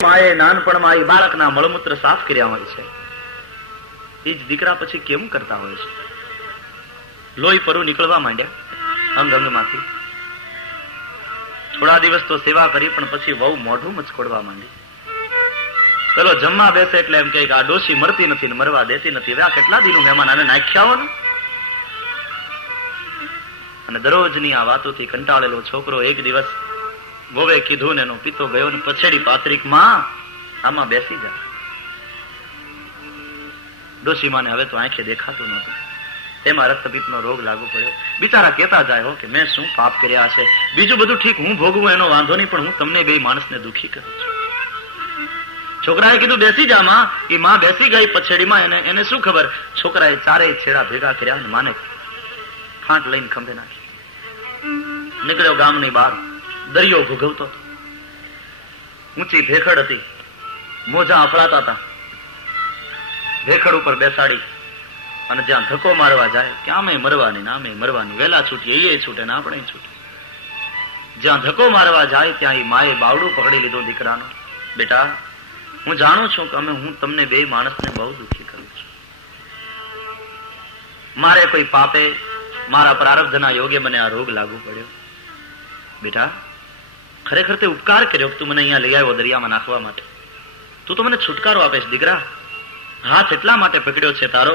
માએ નાનપણમાં એ બાળકના મળમૂત્ર સાફ કર્યા હોય છે, એ જ દીકરા પછી કેમ કરતા હોય છે? લોહી પરુ નીકળવા માંડ્યા અંગ અંગમાંથી. થોડા દિવસ તો સેવા કરી, પણ પછી વહુ મોઢું મચકોડવા માંડી. પેલો જમવા બેસે એટલે એમ કે આ ડોશી મરતી નથી ને મરવા દેતી નથી. હવે આ કેટલા દિનનું મહેમાન આને નાખ્યા હો ને. અને દરરોજની આ વાતોથી કંટાળેલો છોકરો એક દિવસ વોવે કીધું ને એનો પિતો ગયો ને પછેડી પાત્રિક માં આમાં બેસી જાય. ડોશી માને હવે તો આંખે દેખાતું નહોતું, એમાં રક્તપિત્તનો રોગ લાગુ પડ્યો. બિચારા કહેતા જાય હો કે મેં શું પાપ કર્યા છે, બીજું બધું ઠીક હું ભોગવું એનો વાંધો નહીં, પણ હું તમને બે માણસને દુઃખી કરું છું. છોકરાએ કીધું બેસી જા માં. એ માં બેસી ગઈ પછેડીમાં. એને શું ખબર, છોકરાએ ચારેય છેડા ભેગા કર્યા અને માને ફાંટ લઈને ખંભે નાખી. નીકળ્યો ગામની બહાર. દરિયો ભૂગવતો હતો, ઊંચી ભેખડ હતી, મોજા અફળાતા હતા. ભેખડ ઉપર બેસાડી અને જ્યાં ધક્કો મારવા જાય ત્યાં આમે મરવાની ને આમે મરવાની. વહેલા છૂટીએ એ છૂટે ને આપણે છૂટે. જ્યાં ધક્કો મારવા જાય ત્યાં એ માએ બાવડું પકડી લીધું દીકરાનો. બેટા, હું જાણું છું કે હું તમને બે માણસને બહુ દુઃખી કરું છું. મારે કોઈ પાપે મારા પ્રારબ્ધના યોગે મને આ રોગ લાગુ પડ્યો. બેટા, ખરેખર તે ઉપકાર કર્યો કે તું મને અહીંયા લઈ આવ્યો દરિયામાં નાખવા માટે. તું તો મને છુટકારો આપે છે દીકરા. હાથ એટલા માટે પકડ્યો છે તારો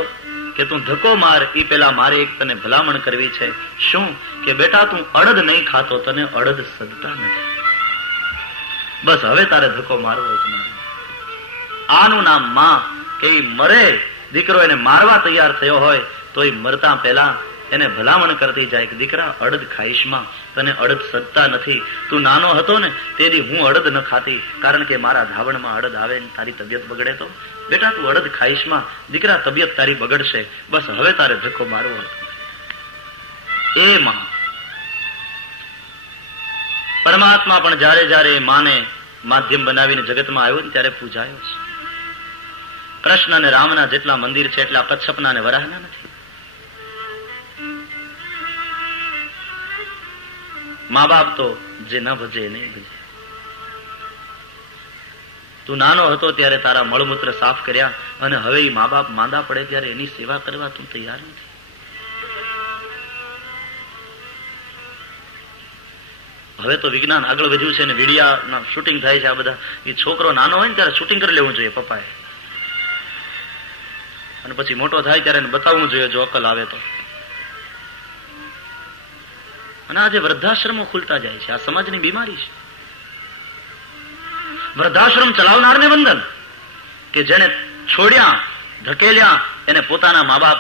કે તું ધક્કો માર એ પેલા મારે એક તને ભલામણ કરવી છે. શું? કે બેટા, તું અડદ નહીં ખાતો, તને અડદ સદતા નથી. બસ હવે તારે ધક્કો મારવો હોય તો મારે. આનું નામ માં કે મરે. દીકરો એને મારવા તૈયાર થયો હોય તો એ મરતા પહેલા એને ભલામણ કરતી જાય કે દીકરા, અડદ ખાઈશ માં, તને અડદ સદતા નથી. તું નાનો હતો ને તેથી હું અડદ ન ખાતી, કારણ કે મારા ધાવણમાં અડદ આવે ને તારી તબિયત બગડે તો. બેટા, તું અડદ ખાઈશ માં, દીકરા તબિયત તારી બગડશે. બસ હવે તારે ધક્કો મારવો હતો. એ માં પરમાત્મા પણ જયારે જયારે માને માધ્યમ બનાવીને જગતમાં આવ્યો ને ત્યારે પૂજાયો છે. કૃષ્ણ અને રામના જેટલા મંદિર છે એટલા કચ્છપના અને વરાહના નથી. મા બાપ તો જે ન ભજે નહીં ભજે. તું નાનો હતો ત્યારે તારા મળમૂત્ર સાફ કર્યા અને હવે મા બાપ માંદા પડે ત્યારે એની સેવા કરવા તું તૈયાર નથી. હવે તો વિજ્ઞાન આગળ વધ્યું છે ને વિડિયાના શૂટિંગ થાય છે. આ બધા એ છોકરો નાનો હોય ને ત્યારે શૂટિંગ કરી લેવું જોઈએ પપ્પાએ, અને પછી મોટો થાય ત્યારે એને બતાવવું જોઈએ જો અકલ આવે તો. અને આજે વૃદ્ધાશ્રમો ખુલતા જાય છે. આ સમાજની બીમારી છે. વૃદ્ધાશ્રમ ચલાવનારને વંદન, કે જેને છોડ્યા ધકેલ્યા એને પોતાના મા બાપ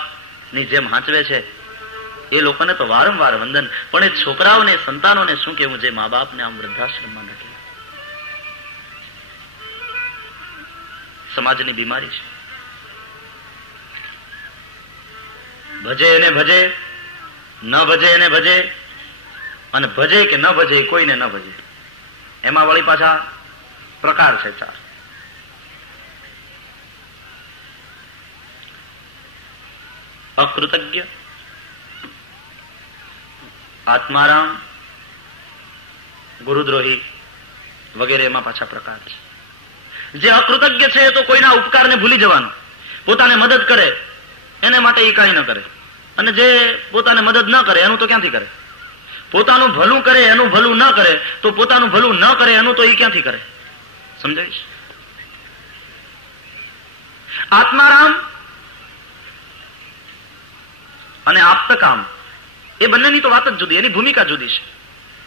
ની જેમ હાંચવે છે. એ લોકોને તો વારંવાર વંદન. પણ એ છોકરાઓને, સંતાનોને શું કેવું જે મા બાપને આમ વૃદ્ધાશ્રમમાં ધકેલે? સમાજની બીમારી છે. ભજે એને ભજે, ન ભજે એને ભજે, અને ભજે કે ન ભજે કોઈને ન ભજે. એમાં વળી પાછા પ્રકાર છે 4. અકૃતજ્ઞ, આત્મારામ, ગુરુદ્રોહી વગેરે એમાં પાછા પ્રકાર છે. જે અકૃતજ્ઞ છે એ તો કોઈના ઉપકારને ભૂલી જવાનો. પોતાને મદદ કરે એને માટે એ કાંઈ ન કરે, અને જે પોતાને મદદ ન કરે એનું તો ક્યાંથી કરે? પોતાનું ભલું કરે એનું ભલું ન કરે તો પોતાનું ભલું ન કરે એનું તો એ ક્યાંથી કરે? સમજાય? આત્મારામ અને આપ્તકામ એ બંનેની તો વાત જ જુદી, એની ભૂમિકા જુદી છે.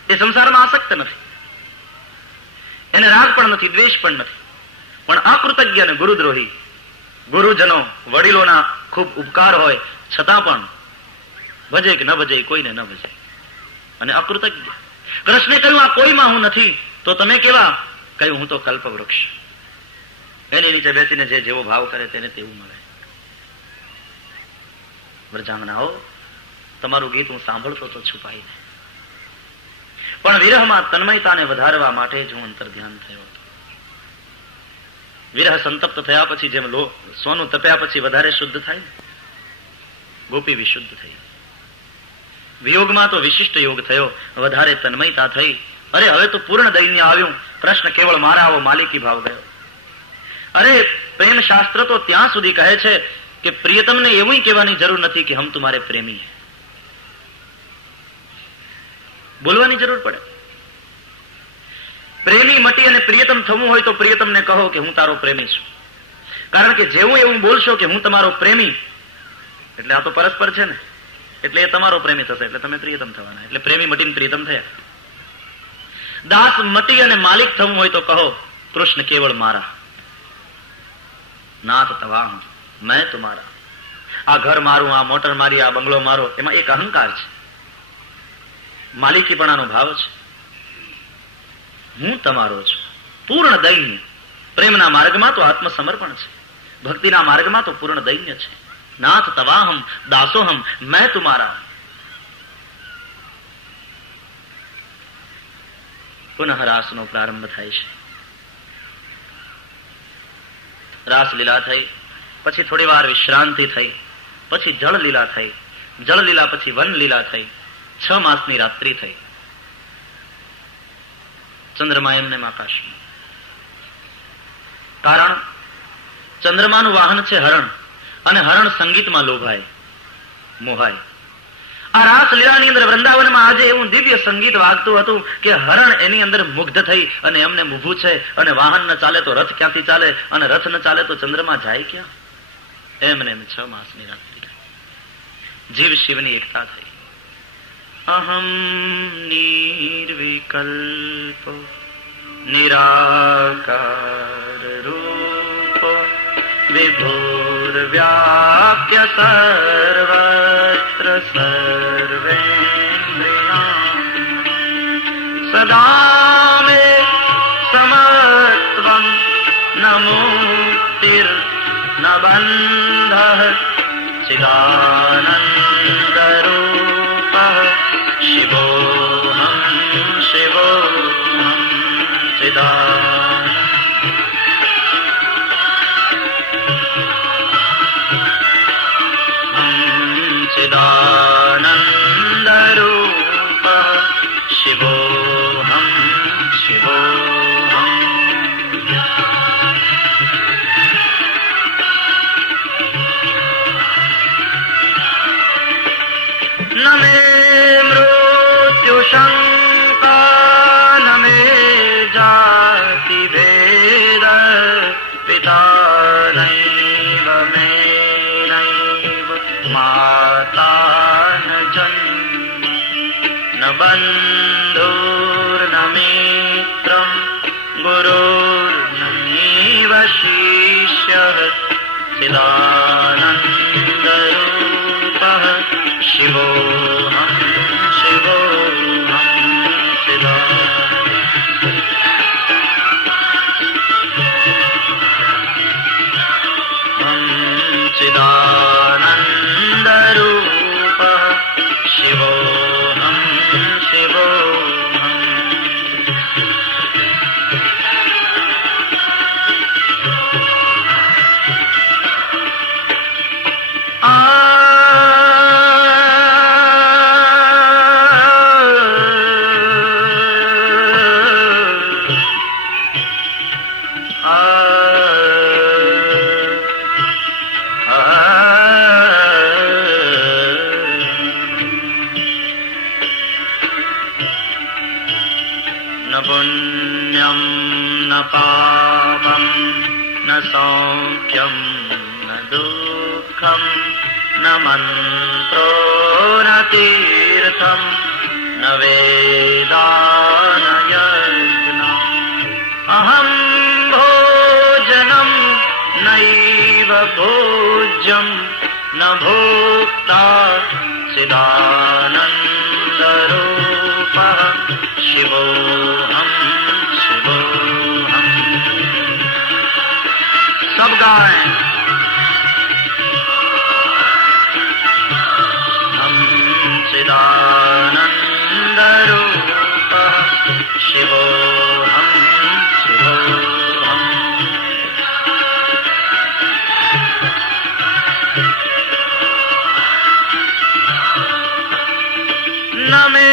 એ સંસારમાં આસક્ત નથી, એને રાગ પણ નથી, દ્વેષ પણ નથી. પણ અકૃતજ્ઞ અને ગુરુદ્રોહી, ગુરુજનો વડીલોના ખૂબ ઉપકાર હોય છતાં પણ ભજે કે ન ભજે કોઈને ન ભજે. અને અકૃતજ્ઞ. કૃષ્ણે કહ્યું આ કોઈમાં હું નથી, તો તમે કેવા? કહ્યું હું તો કલ્પવૃક્ષ. એની નીચે બેસીને જે જેવો ભાવ કરે તેને તેવું મળે. વ્રજાંગનાઓ, તમારું ગીત હું સાંભળતો તો છુપાઈને, પણ વિરહમાં તન્મયતાને વધારવા માટે જ હું અંતર ધ્યાન થયો હતો. વિરહ સંતપ્ત થયા પછી જેમ સોનું તપ્યા પછી વધારે શુદ્ધ થાય, ગોપી વિશુદ્ધ થઈ. વિયોગમાં તો વિશિષ્ટ યોગ થયો, વધારે તન્મયતા થઈ. અરે હવે તો પૂર્ણ દૈન્ય આવ્યું. કૃષ્ણ કેવળ મારા આવો માલિકી ભાવ ગયો. અરે પ્રેમ શાસ્ત્ર તો ત્યાં સુધી કહે છે કે પ્રિયતમને એવું કહેવાની જરૂર નથી કે હમ તુમારે પ્રેમી હૈ. બોલવાની જરૂર પડે. પ્રેમી મટી અને પ્રિયતમ થવું હોય તો પ્રિયતમને કહો કે હું તારો પ્રેમી છું. કારણ કે જેવું એવું બોલશો કે હું તમારો પ્રેમી, એટલે આ તો પરસ્પર છે ને, એટલે એ તમારો પ્રેમી થશે, એટલે તમે પ્રિયતમ થવાના. એટલે પ્રેમી મટીને પ્રિયતમ થયા. દાસ મટી અને માલિક થવું હોય તો કહો કૃષ્ણ કેવળ મારા, નાથ તવા મેં તુમારા. આ ઘર મારું, આ મોટર મારી, આ બંગલો મારો, એમાં એક અહંકાર છે, માલિકીપણાનો ભાવ છે. હું તમારો છું. પૂર્ણ દૈન્ય. પ્રેમના માર્ગમાં તો આત્મસમર્પણ છે, ભક્તિના માર્ગમાં તો પૂર્ણ દૈન્ય છે. નાથ તવાહમ દાસોહમ મેં તુમારા. પુનઃ રાસનો પ્રારંભ થાય છે. રાસલીલા થઈ, પછી થોડી વાર વિશ્રાંતિ થઈ, પછી જળ લીલા થઈ, જળ લીલા પછી વન લીલા થઈ, 6 માસની રાત્રિ થઈ. ચંદ્રમા એમને આકાશમાં. કારણ ચંદ્રમાનું વાહન છે હરણ, અને હરણ સંગીતમાં લોભાય, મોહાય. આ રાસલીલાની અંદર વૃંદાવનમાં આજે એવું દિવ્ય સંગીત વાગતું હતું કે હરણ એની અંદર મુગ્ધ થઈ અને એમને ઊભું છે, અને વાહન ન ચાલે તો રથ ક્યાંથી ચાલે, અને રથ ન ચાલે તો ચંદ્રમા જાય ક્યાં? એમને એમ 6 માસની રાત્રિ. જીવ શિવની એકતા થઈ. અહમ નિર્વિકલ્પ નિરાકાર રૂપ વિભુર્વ્યાપ્ય સર્વત્ર સર્વેન્દ્રિયાણિ સદા મે સમત્વં ન મુક્તિર ન બંધઃ ચિદાનંદરૂપઃ શિવોહમ શિવોહમ ચિદાનંદ. ચિદાનંદરૂપ શિવોહમ શિવોહમ. ન મે મૃત્યુ શંકા ન મે જાતિ ભેદ પિતા નૈવ મે નૈવ માતા ન જન્મ ન બંધુર્ન મિત્રમ ગુરુર્નૈવ શિષ્યઃ ચિદાનંદરૂપઃ શિવોહમ શિવોહમ ચિદાનંદરૂપ શિવોહમ શિવોહમ. ન પુણ્યમ ન પાપમ ન સૌખ્યમ ન દુઃખમ ન મંત્રો ન તીર્થમ ન વેદા ન યજ્ઞ અહમ ભોજનમ નૈવ ભોજ્યમ ન ભોક્તા ચિદાનંદરૂપઃ શિવોહમ શિવોહમ. सब गाएं. हम चिदानंदरूप शिवोहम शिवोहम. न मे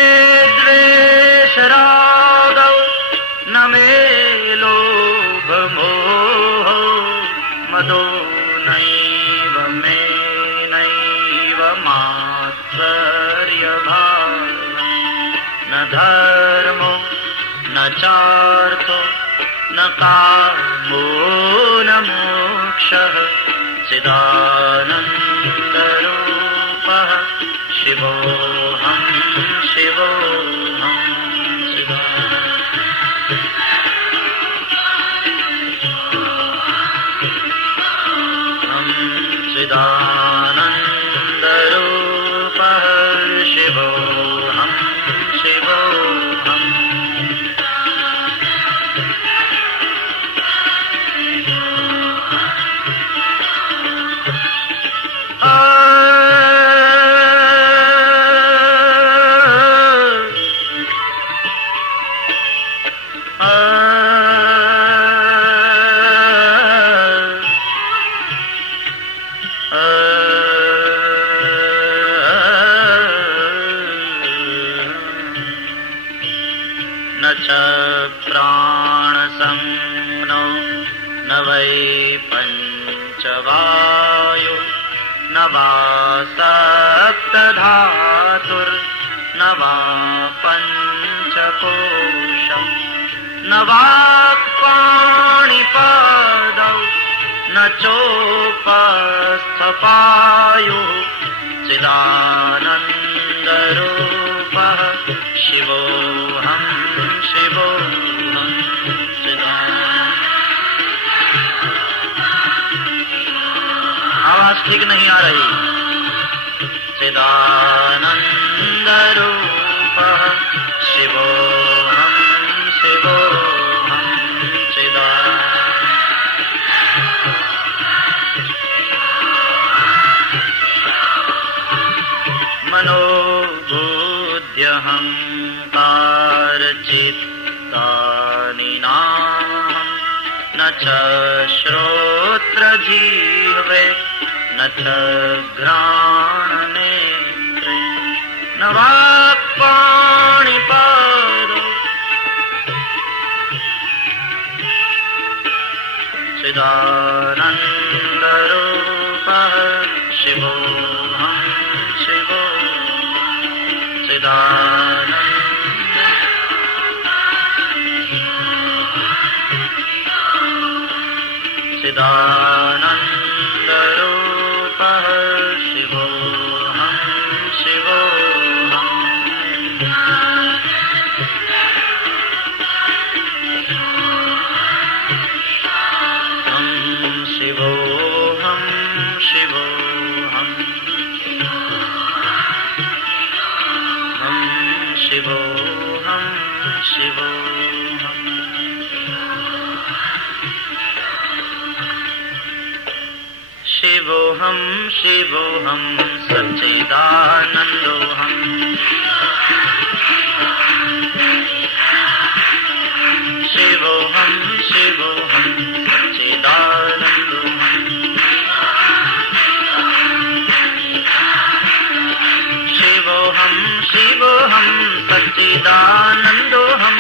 द्वेष रागौ न मे लोभ मोह धर्मो न चार्थो न कामो न मोक्षः चिदानन्दरूपः शिवोऽहं शिवोऽहं चिदानन्दरूपः शिवोऽहं शिवोऽहम् न च प्राणसंज्ञो न वै पञ्चवायु न वा सप्तधातुर्न वा पञ्चकोशम् न वा पाणिपादौ न चोपस्थपायुः चिदानन्दरूपः शिवोऽहं शिवोऽहं आवाज ठीक नहीं आ रही। चिदानन्दरूपः शिवोऽहं शिवोऽहं मनोबुद्ध्यहङ्कारचित्तानि नाहं न च श्रोत्रजिह्वे न च घ्राणनेत्रे न वाक्पाणिपादौ चिदानन्दरूपः शिवोऽहं शिवोऽहं चिदानन्दरूपः शिवोऽहं शिवोऽहं शिवोऽहं शिवोऽहं शिवोऽहं शिवोऽहं शिवोऽहं शिवोऽहं सच्चिदानन्दोऽहं शिवोऽहं शिवोऽहं सच्चिदानन्दोऽहं शिवोऽहं शिवोऽहं सच्चिदानन्दोऽहं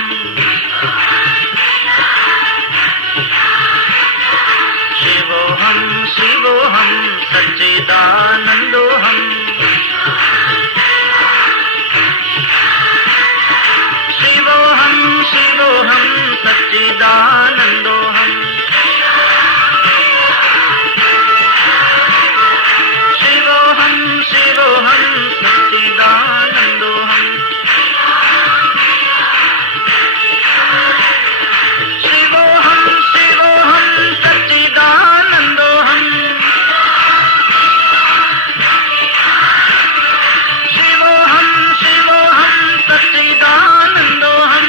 शिवोऽहं शिवोऽहं सच्चिदानन्दोऽहं शिवोऽहं शिवोऽहं सच्चिदानन्दोऽहं शिवोऽहं शिवोऽहं सच्चिदानन्दोऽहं शिवोऽहं शिवोऽहं सच्चिदानन्दोऽहं शिवोऽहं शिवोऽहं सच्चिदानन्दोऽहं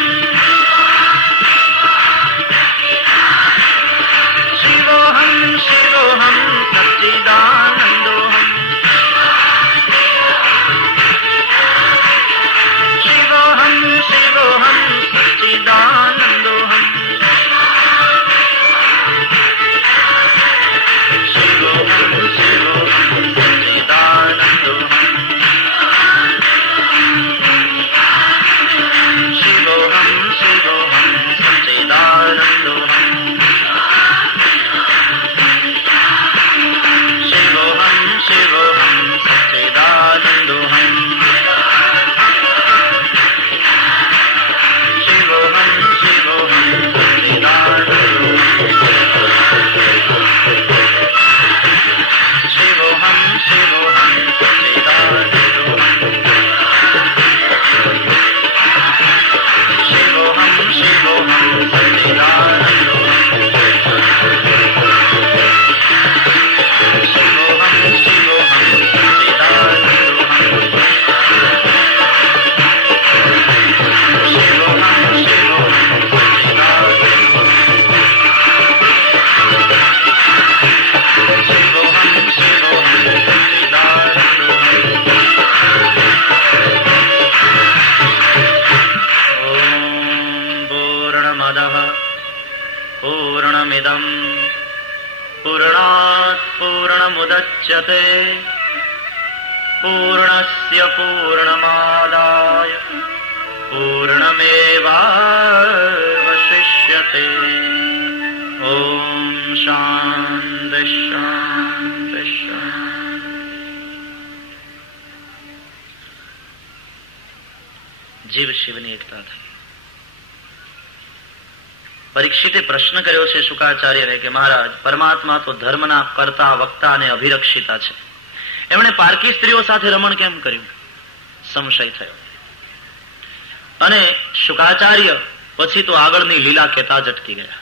પૂર્ણમિદં પૂર્ણાત પૂર્ણમુદચ્યતે પૂર્ણસ્ય પૂર્ણમાદાય પૂર્ણમેવાવશિષ્યતે. ઓમ શાંતિ શાંતિ શાંતિ. જીવ શિવની એકતા થઈ. પરીક્ષિતે પ્રશ્ન કર્યો છે શુકાચાર્યને કે મહારાજ, પરમાત્મા તો ધર્મના કર્તા વક્તા અને અભિરક્ષિતા છે, એમણે પારકી સ્ત્રીઓ સાથે રમણ કેમ કર્યું? સંશય થયો. અને શુકાચાર્ય પછી તો આગળની લીલા કહેતા જ અટકી ગયા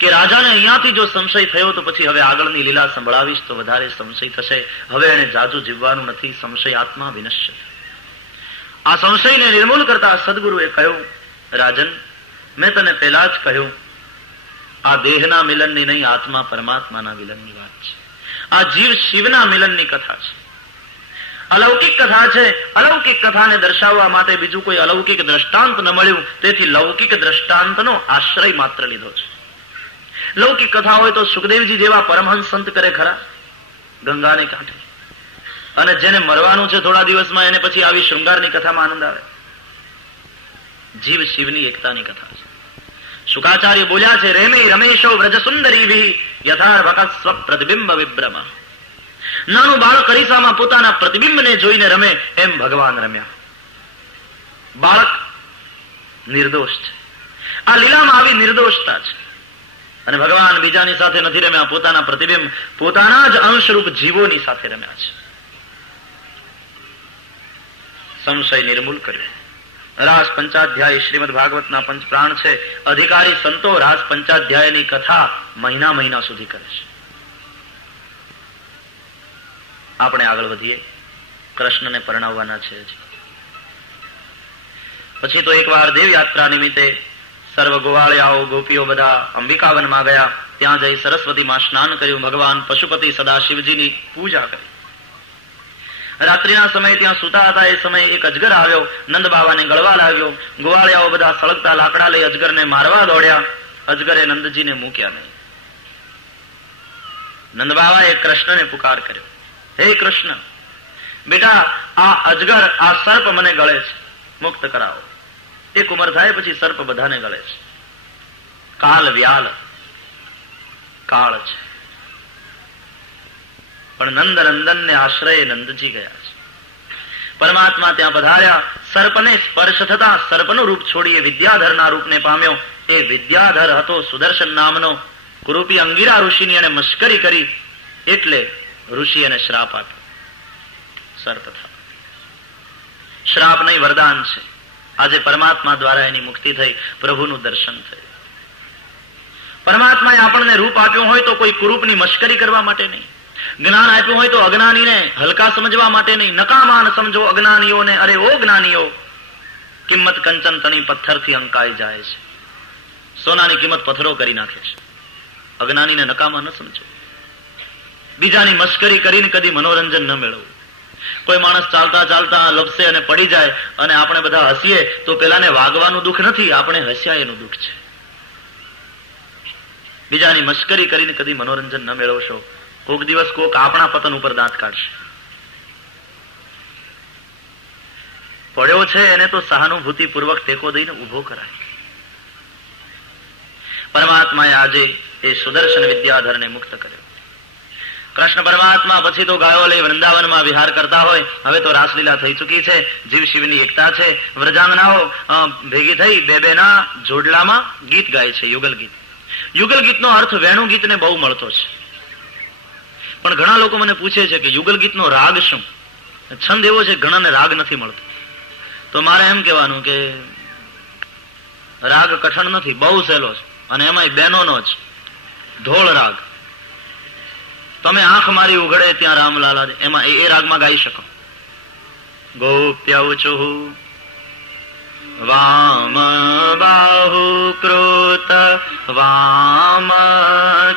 કે રાજાને અહીંયાથી જો સંશય થયો તો પછી હવે આગળની લીલા સંભળાવીશ તો વધારે સંશય થશે. હવે એને જાજુ જીવવાનું નથી. સંશય આત્મા વિનશ્ય. આ સંશયને નિર્મૂલ કરતા સદગુરુએ કહ્યું, રાજન, મેં તને પહેલા જ કહ્યું, આ દેહના મિલનની નહીં, આત્મા પરમાત્માના મિલનની વાત છે. આ જીવ શિવના મિલનની કથા છે. અલૌકિક કથા છે. અલૌકિક કથાને દર્શાવવા માટે બીજું કોઈ અલૌકિક દ્રષ્ટાંત ન મળ્યું, તેથી લૌકિક દ્રષ્ટાંતનો આશ્રય માત્ર લીધો છે. લૌકિક કથા હોય તો સુખદેવજી જેવા પરમહંસ સંત કરે ખરા ગંગાને કાંઠે? અને જેને મરવાનું છે થોડા દિવસમાં, એને પછી આવી શૃંગારની કથામાં આનંદ આવે? જીવ શિવની એકતાની કથા છે. શુકાચાર્ય બોલ્યા છે, રેમે રમેશો વ્રજ સુંદરી યથાર્ભક સ્વ પ્રતિબિંબ વિભ્રમ. નાનું બાળક અરીસામાં પોતાના પ્રતિબિંબને જોઈને રમે એમ ભગવાન રમ્યા. બાળક નિર્દોષ છે. આ લીલામાં આવી નિર્દોષતા છે. અને ભગવાન બીજાની સાથે નથી રમ્યા, પોતાના પ્રતિબિંબ, પોતાના જ અંશરૂપ જીવોની સાથે રમ્યા છે. સંશય નિર્મૂલ કર્યો. રાસ પંચાધ્યાય શ્રીમદ ભાગવતના પંચપ્રાણ છે. અધિકારી સંતો રાસ પંચાધ્યાયની કથા મહિના મહિના સુધી કરે છે. આપણે આગળ વધીએ. કૃષ્ણને પરણાવવાના છે. પછી તો એકવાર દેવયાત્રા નિમિત્તે સર્વ ગોવાળિયાઓ ગોપીઓ બધા અંબિકાવનમાં ગયા. ત્યાં જઈ સરસ્વતીમાં સ્નાન કર્યું. ભગવાન પશુપતિ સદાશિવજીની પૂજા કરી. રાત્રિના સમયે ત્યાં સૂતા હતા. એ સમયે એક અજગર આવ્યો, નંદ બાવાને ગળવા લાગ્યો. ગોવાળિયાઓ બધા સળગતા લાકડા લઈ અજગરને મારવા દોડ્યા. અજગરે નંદજીને મૂક્યા નહીં. નંદ બાવાએ કૃષ્ણને પુકાર કર્યો, હે કૃષ્ણ, બેટા, આ અજગર, આ સર્પ મને ગળે છે, મુક્ત કરાવો. એક ઉંમર થાય પછી સર્પ બધાને ગળે છે. કાલ વ્યાલ કાળ છે. પણ નંદ નંદનને આશ્રયે નંદજી ગયા છે. પરમાત્મા ત્યાં પધાર્યા. સર્પને સ્પર્શ થતા સર્પનું રૂપ છોડી વિદ્યાધરના રૂપને પામ્યો. એ વિદ્યાધર હતો સુદર્શન નામનો. કુરૂપી અંગીરા ઋષિની એને મશ્કરી કરી, એટલે ઋષિ એને શ્રાપ આપ્યો, સર્પ થા. શ્રાપ નહીં, વરદાન છે. આજે પરમાત્મા દ્વારા એની મુક્તિ થઈ, પ્રભુનું દર્શન થયું. પરમાત્માએ આપણને રૂપ આપ્યું હોય તો કોઈ કુરૂપની મશ્કરી કરવા માટે નહીં. જ્ઞાન આપ્યું હોય તો અજ્ઞાનીને હલકા સમજવા માટે નહીં. નકામાન સમજો અજ્ઞાનીઓને. અરે ઓ જ્ઞાનીઓ, કિંમત કંચન તણી પથ્થરથી અંકાઈ જાય છે. સોનાની કિંમત પથ્થરો કરી નાખે છે. અજ્ઞાનીને નકામા ન સમજો. બીજાની મશ્કરી કરીને કદી મનોરંજન ન મેળવવું. કોઈ માણસ ચાલતા ચાલતા લપસે અને પડી જાય અને આપણે બધા હસીએ તો પેલાને વાગવાનું દુઃખ નથી, આપણે હસ્યા એનું દુઃખ છે. બીજાની મશ્કરી કરીને કદી મનોરંજન ન મેળવશો. કોક દિવસ કોક આપણા પતન ઉપર દાંત કાઢશે. પડ્યો છે એને તો સહાનુભૂતિ પૂર્વક ટેકો દઈને ઉભો કરાય. પરમાત્માએ આજે એ સુદર્શન વિદ્યાધરને મુક્ત કર્યો. કૃષ્ણ પરમાત્મા પછી તો ગાયો લઈ વૃંદાવનમાં વિહાર કરતા હોય. હવે તો રાસલીલા થઈ ચૂકી છે. જીવ શિવની એકતા છે. વ્રજાંગનાઓ ભેગી થઈ બે ના જોડલામાં ગીત ગાય છે, યુગલ ગીત. યુગલ ગીતનો અર્થ વેણુ ગીતને બહુ મળતો છે. પણ ઘણા લોકો મને પૂછે છે કે યુગલ ગીતનો રાગ શું? છંદ એવો છે, ઘણાને રાગ નથી મળતો. તો મારે એમ કહેવાનું કે રાગ કઠણ નથી, બહુ સહેલો છે. અને એમાંય બહેનોનો જ ઢોળ રાગ. તમે આંખ મારી ઉઘડે ત્યાં રામલાલા, એમાં એ રાગમાં ગાઈ શકો. ગોપ્યૌચુ વામ બાહુ કૃત વામ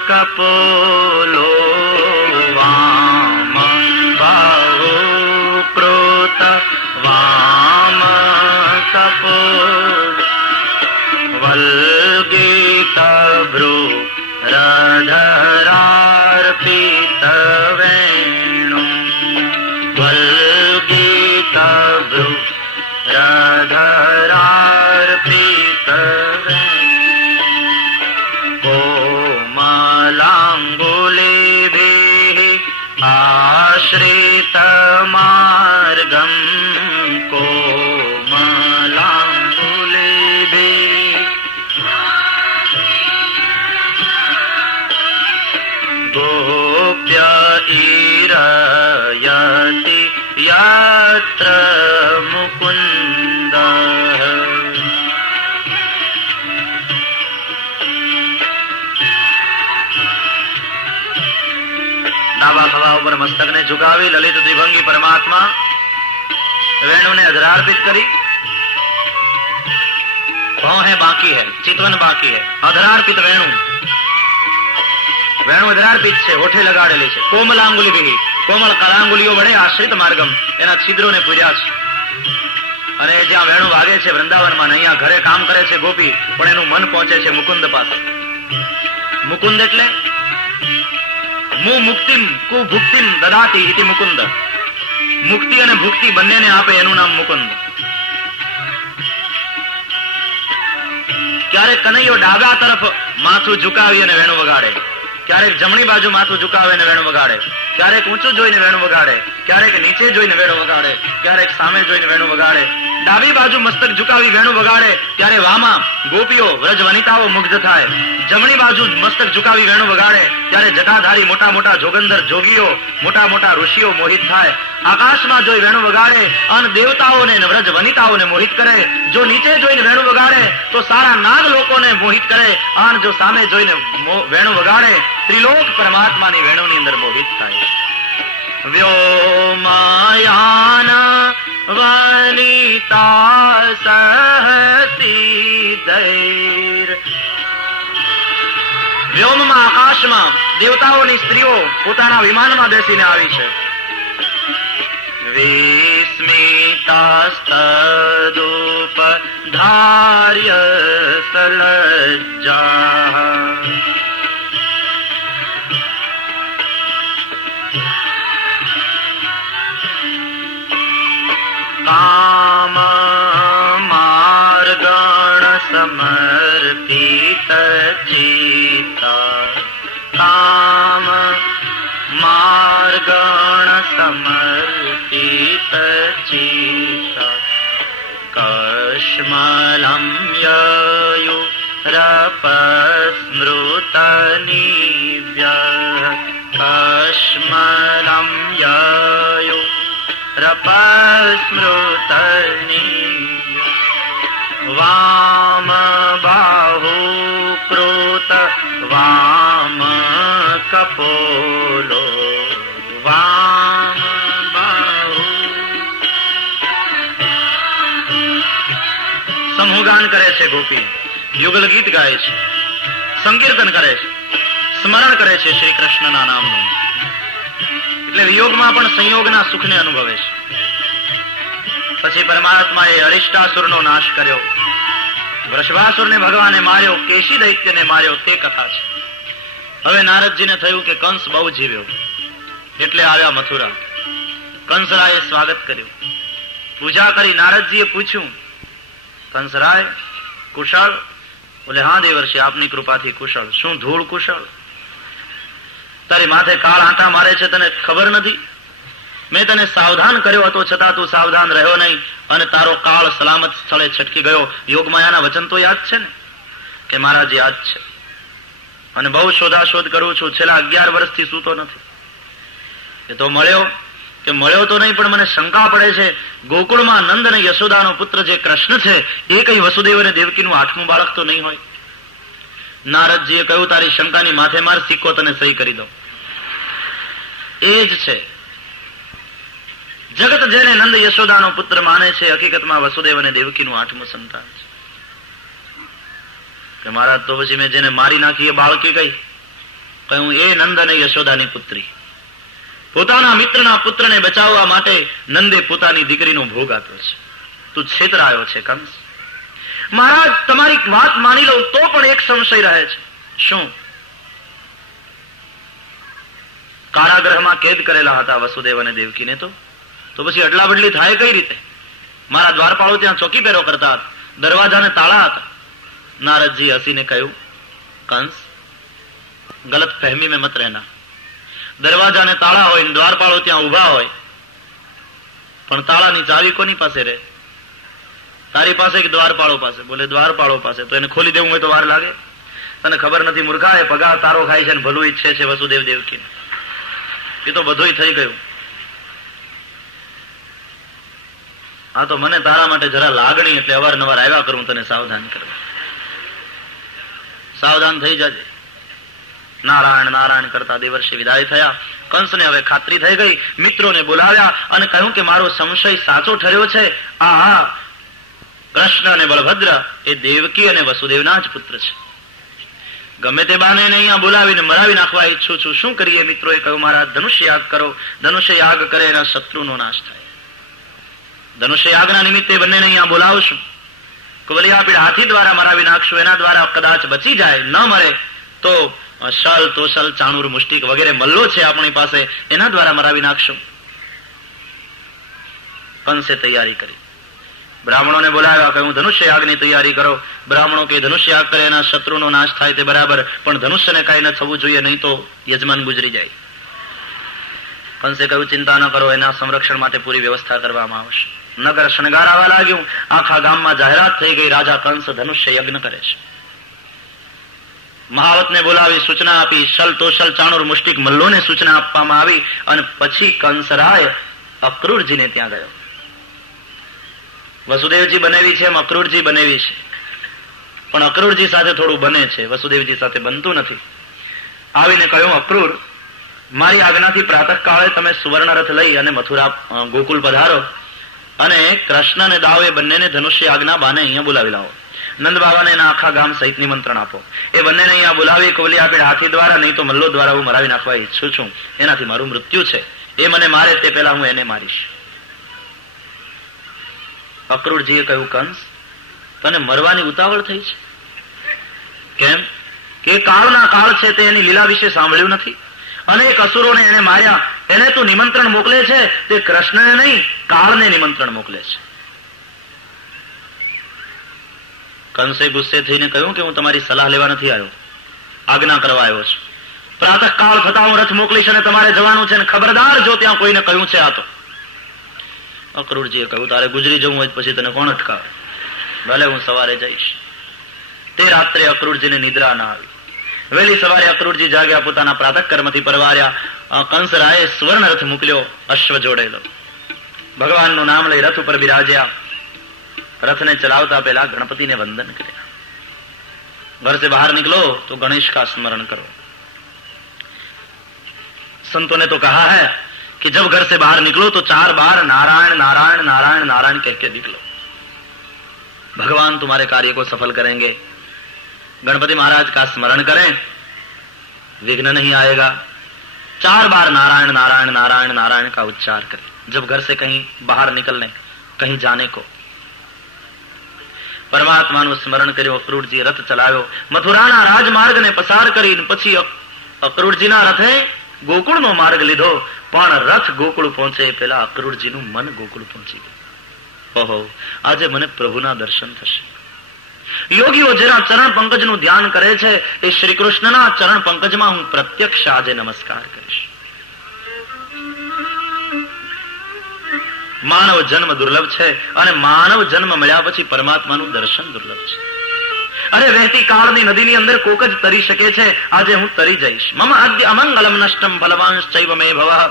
કપોલો વામ બાહુ કૃત વામ કપોલો વલ્ગીત ભ્રુ રધરાર્પિત વેણું વલ્ગીતભ્રુ રધરાર્પિત કોમલાંગુલિભિઃ આશ્રિત માર્ગમ કોમલાંગુલિભિઃ ગોપ્ય ઈરયતિ યત્ર મુકુંદ. ડાબા ખભા ઉપર મસ્તકને ઝુકાવી લલિત દ્વિભંગી પરમાત્મા વેણુને અધરાર્પિત કરી. ભૌ હે બાકી હે, ચિતવન બાકી હે. અધરાર્પિત વેણુ, વેણુ અધરાર્પિત છે, ઓઠે લગાડેલી છે. કોમલાંગુલી ભી, કોમળ કળાંગુલીઓ વડે આશ્રિત માર્ગમ, એના છિદ્રોને પૂર્યા છે. અને જ્યાં વેણુ વાગે છે વૃંદાવનમાં, અહીંયા ઘરે કામ કરે છે ગોપી, પણ એનું મન પહોંચે છે મુકુંદ પાસે. મુકુંદ એટલે મુ મુક્તિમ કુ ભુક્તિમ દદાતી ઇતિ મુકુંદ. મુક્તિ અને ભુક્તિ બંનેને આપે એનું નામ મુકુંદ. ક્યારેક કનૈયો ડાબા તરફ માથું ઝુકાવી અને વેણુ વગાડે, ક્યારેક જમણી બાજુ માથું ઝુકાવે અને વેણુ વગાડે, ક્યારેક ઊંચું જોઈને વેણુ વગાડે, ક્યારેક નીચે જોઈને વેણુ વગાડે, ક્યારેક સામે જોઈને વેણુ વગાડે. ડાબી બાજુ મસ્તક ઝુકાવી વેણુ વગાડે ત્યારે વામાં ગોપીઓ વ્રજ વનિતાઓ મુગ્ધ થાય. જમણી બાજુ મસ્તક ઝુકાવી વેણુ વગાડે ત્યારે જટાધારી મોટા મોટા જોગંદર જોગીઓ, મોટા મોટા ઋષિઓ મોહિત થાય. આકાશમાં જોઈ વેણુ વગાડે અને દેવતાઓને વ્રજ વનિતાઓને મોહિત કરે. જો નીચે જોઈને વેણુ વગાડે તો સારા નાગ લોકોને મોહિત કરે, અને જો સામે જોઈને વેણુ વગાડે ત્રિલોક પરમાત્માની વેણુની અંદર મોહિત થાય. વ્યોમયાન વનિતા સહસી દૈર. વ્યોમમાં આકાશમાં દેવતાઓની સ્ત્રીઓ પોતાના વિમાનમાં બેસીને આવી છે. વિસ્મિતાસ્તદુપ ધાર્ય સલજ્જા. કામ માર્ગણ સમર્પિત ચિત્તા. કામ માર્ગણ સમર્પિત ચિત્તા. કશ્મલં યયુરપસ્મૃત નિવ્ય. કશ્મલં યયુ રપસ્મૃતની. વામ બાહુ કૃત વામ કપોલો. વામ બાહુ. સમૂહગાન કરે છે ગોપી, યુગલ ગીત ગાય છે, સંકીર્તન કરે છે, સ્મરણ કરે છે શ્રી કૃષ્ણના નામનું. એટલે વિયોગમાં પણ સંયોગના સુખને અનુભવે છે. પછી પરમાત્માએ અરિષ્ટાસુરનો નાશ કર્યો, વૃષભાસુરને ભગવાને માર્યો, કેશી દૈત્યને માર્યો, તે કથા છે. હવે નારદજીને થયું કે કંસ બહુ જીવ્યો, એટલે આવ્યા મથુરા. કંસરાયે સ્વાગત કર્યું, પૂજા કરી. નારદજીએ પૂછ્યું, કંસરાય કુશળ? બોલે હા દેવર્ષિ, આપની કૃપાથી કુશળ. શું ધૂળ કુશળ? તારી માથે કાળ આંટા મારે છે, તને ખબર નથી? મેં તને સાવધાન કર્યો હતો, છતાં તું સાવધાન રહ્યો નહીં, અને તારો કાળ સલામત સ્થળે છટકી ગયો. યોગમાયાના વચન તો યાદ છે ને? કે મહારાજ યાદ છે, અને બહુ શોધાશોધ કરું છું, છેલ્લા 11 વર્ષથી સૂતો નથી. એ તો મળ્યો કે મળ્યો તો નહીં, પણ મને શંકા પડે છે, ગોકુળમાં નંદ અને યશોદાનો પુત્ર જે કૃષ્ણ છે એ કઈ વસુદેવ અને દેવકીનું 8મું બાળક તો નહીં હોય? નારદજીએ કહ્યું, તારી શંકાની માથે માર, સિક્કો તને સહી કરી દો. એ જ છે. જગત જેને નંદ યશોદાનો પુત્ર માને છે, હકીકતમાં વસુદેવ અને દેવકીનું 8મું સંતાન છે. કે મહારાજ, તો પછી મેં જેને મારી નાખી એ બાળકી કઈ? કહ્યું, એ નંદ અને યશોદાની પુત્રી. પોતાના મિત્રના પુત્રને બચાવવા માટે નંદે પોતાની દીકરીનો ભોગ આપ્યો છે. તું છેતરાયો છે કંસ. મહારાજ, તમારી વાત માની લઉં તો પણ એક સંશય રહે છે. શું? કારાગૃહમાં કેદ કરેલા હતા વસુદેવ અને દેવકીને. તો પછી અડલા બદલી થાય કઈ રીતે? મારા દ્વારપાળો ત્યાં ચોકી પહેરો કરતા હતા, દરવાજાને તાળા હતા. નારદજી હસીને કહ્યું, કંસ, ગલત ફહેમી મેં મત રહેના. દરવાજાને તાળા હોય ને દ્વારપાળો ત્યાં ઉભા હોય, પણ તાળાની ચાવી કોની પાસે રહે? તારી પાસે કે દ્વારપાળો પાસે? બોલે દ્વારપાળો પાસે. તો એને ખોલી દેવું હોય તો વાર લાગે? તને ખબર નથી મૂર્ખા, એ પગાર તારો ખાય છે ને ભલું ઈચ્છે છે વસુદેવ દેવકી. એ તો બધું થઈ ગયું. આ તો મને તારા માટે જરા લાગણી એટલે અવારનવાર આવ્યા કરું તને સાવધાન કરવા. સાવધાન થઈ જજે. નારાયણ નારાયણ કરતા દેવર્ષિ વિદાય થયા. કંસને હવે ખાતરી થઈ ગઈ. મિત્રોને બોલાવ્યા અને કહ્યું કે મારો સંશય સાચો ઠર્યો છે. આ કૃષ્ણ અને બળભદ્ર એ દેવકી અને વસુદેવના જ પુત્ર છે. ગમે તે બાને અહીંયા બોલાવીને મરાવી નાખવા ઈચ્છું છું. શું કરીએ? મિત્રોએ કહ્યું, મારા ધનુષ્ય યાગ કરો. ધનુષ્ય યાગ કરે એના શત્રુનો નાશ થાય. ધનુષ્ય યાગના નિમિત્તે બંનેને અહીંયા બોલાવશું. કુવલિયાપીડ હાથી દ્વારા મરાવી નાખશું. એના દ્વારા કદાચ બચી જાય, ન મરે તો શલ, તોશલ, ચાણુર, મુષ્ટિક વગેરે મલ્લો છે આપણી પાસે, એના દ્વારા મરાવી નાખશું. કંસે તૈયારી કરી. બ્રાહ્મણોને બોલાવ્યા, કહ્યું ધનુષ્ય યાગની તૈયારી કરો. બ્રાહ્મણો કે ધનુષ્ય યાગ કરે એના શત્રુનો નાશ થાય તે બરાબર, પણ ધનુષ્યને કઈ ન થવું જોઈએ, નહીં તો યજમાન ગુજરી જાય. કંસે કહ્યું, ચિંતા ન કરો, એના સંરક્ષણ માટે પૂરી વ્યવસ્થા કરવામાં આવશે. નગર શણગારાવા લાગ્યું. આખા ગામમાં જાહેરાત થઈ ગઈ, રાજા કંસ ધનુષ્ય યજ્ઞ કરે છે. મહાવતને બોલાવી સૂચના આપી. શલ, તોશલ, ચાણુર, મુષ્ટિક મલ્લોને સૂચના આપવામાં આવી અને પછી કંસરાય અક્રૂરજીને ત્યાં ગયો. વસુદેવજી બનેવી છે એમ અક્રૂરજી બનેવી છે, પણ અક્રૂરજી સાથે થોડું બને છે, વસુદેવજી સાથે બનતું નથી. આવીને કહ્યું, અક્રૂર, મારી આજ્ઞાથી પ્રાતઃકાળે તમે સુવર્ણ રથ લઈ અને મથુરા ગોકુલ પધારો અને કૃષ્ણ અને દાવે બંનેને ધનુષ્ય આજ્ઞા બાને અહીંયા બોલાવી લાવો. નંદ બાબાને એના આખા ગામ સહિત નિમંત્રણ આપો. એ બંનેને અહીંયા બોલાવી કુવલિયાપીડ હાથી દ્વારા, નહીં તો મલ્લો દ્વારા હું મરાવી નાખવા ઈચ્છું છું. એનાથી મારું મૃત્યુ છે. એ મને મારે તે પહેલા હું એને મારીશ. અક્રૂરજીએ કહ્યું, કંસ, તને મરવાની ઉતાવળ થઈ છે? કેમ? કે કાળના કાળ છે તે એની લીલા વિશે સાંભળ્યું નથી? અનેક અસુરોને એને માર્યા. એને તું નિમંત્રણ મોકલે છે તે કૃષ્ણને નહીં, કાળને નિમંત્રણ મોકલે છે. કંસે ગુસ્સે થઈને કહ્યું કે હું તમારી સલાહ લેવા નથી આવ્યો, આજ્ઞા કરવા આવ્યો છું. પ્રાતઃ કાળ થતા હું રથ મોકલીશ અને તમારે જવાનું છે, ખબરદાર જો ત્યાં કોઈને કહ્યું છે આ તો. અક્રૂરજીએ કહ્યું, તારે ગુજરી જવું હોય પછી તને કોણ અટકાવે? ભલે, હું સવારે જઈશ. તે રાત્રે અક્રૂરજીને નિદ્રા ના આવી. વહેલી સવારે અક્રૂરજી જાગ્યા, પોતાના પ્રાતઃ કર્મથી પરવાર્યા. કંસરાયે સુવર્ણ રથ મોકલ્યો, અશ્વ જોડેલો. ભગવાનનું નામ લઈ રથ ઉપર બિરાજ્યા. રથને ચલાવતા પહેલા ગણપતિને વંદન કર્યા. ઘર से बाहर निकलो तो गणेश का स्मरण करो. संतों ने तो कहा है कि जब घर से बाहर निकलो तो 4 बार नारायण नारायण नारायण नारायण कह के निकलो. भगवान तुम्हारे कार्य को सफल करेंगे. गणपति महाराज का स्मरण करें, विघ्न नहीं आएगा. 4 बार नारायण नारायण नारायण नारायण का उच्चार करें जब घर से कहीं बाहर निकलने, कहीं जाने को. પરમાત્માનું સ્મરણ કર્યું. અક્રૂરજી રથ ચલાવ્યો. મથુરાના રાજમાર્ગને પસાર કરીને પછી અક્રૂરજીના રથે ગોકુળનો માર્ગ લીધો. પણ રથ ગોકુળ પહોંચે પેલા અક્રૂરજીનું મન ગોકુળ પહોંચી ગયું. ઓહો, આજે મને પ્રભુના દર્શન થશે. યોગીઓ જેના ચરણ પંકજનું ધ્યાન કરે છે એ શ્રી કૃષ્ણના ચરણ પંકજમાં હું પ્રત્યક્ષ આજે નમસ્કાર કરીશ. માનવ જન્મ દુર્લભ છે અને માનવ જન્મ મળ્યા પછી પરમાત્માનું દર્શન દુર્લભ છે. અરે, વહેતી કાળની નદીની અંદર કોક જ તરી શકે છે. આજે હું તરી જઈશ. મમ આદ્ય અમંગલમ નષ્ટમ ફલવાંશ્ચૈવ મે ભવઃ.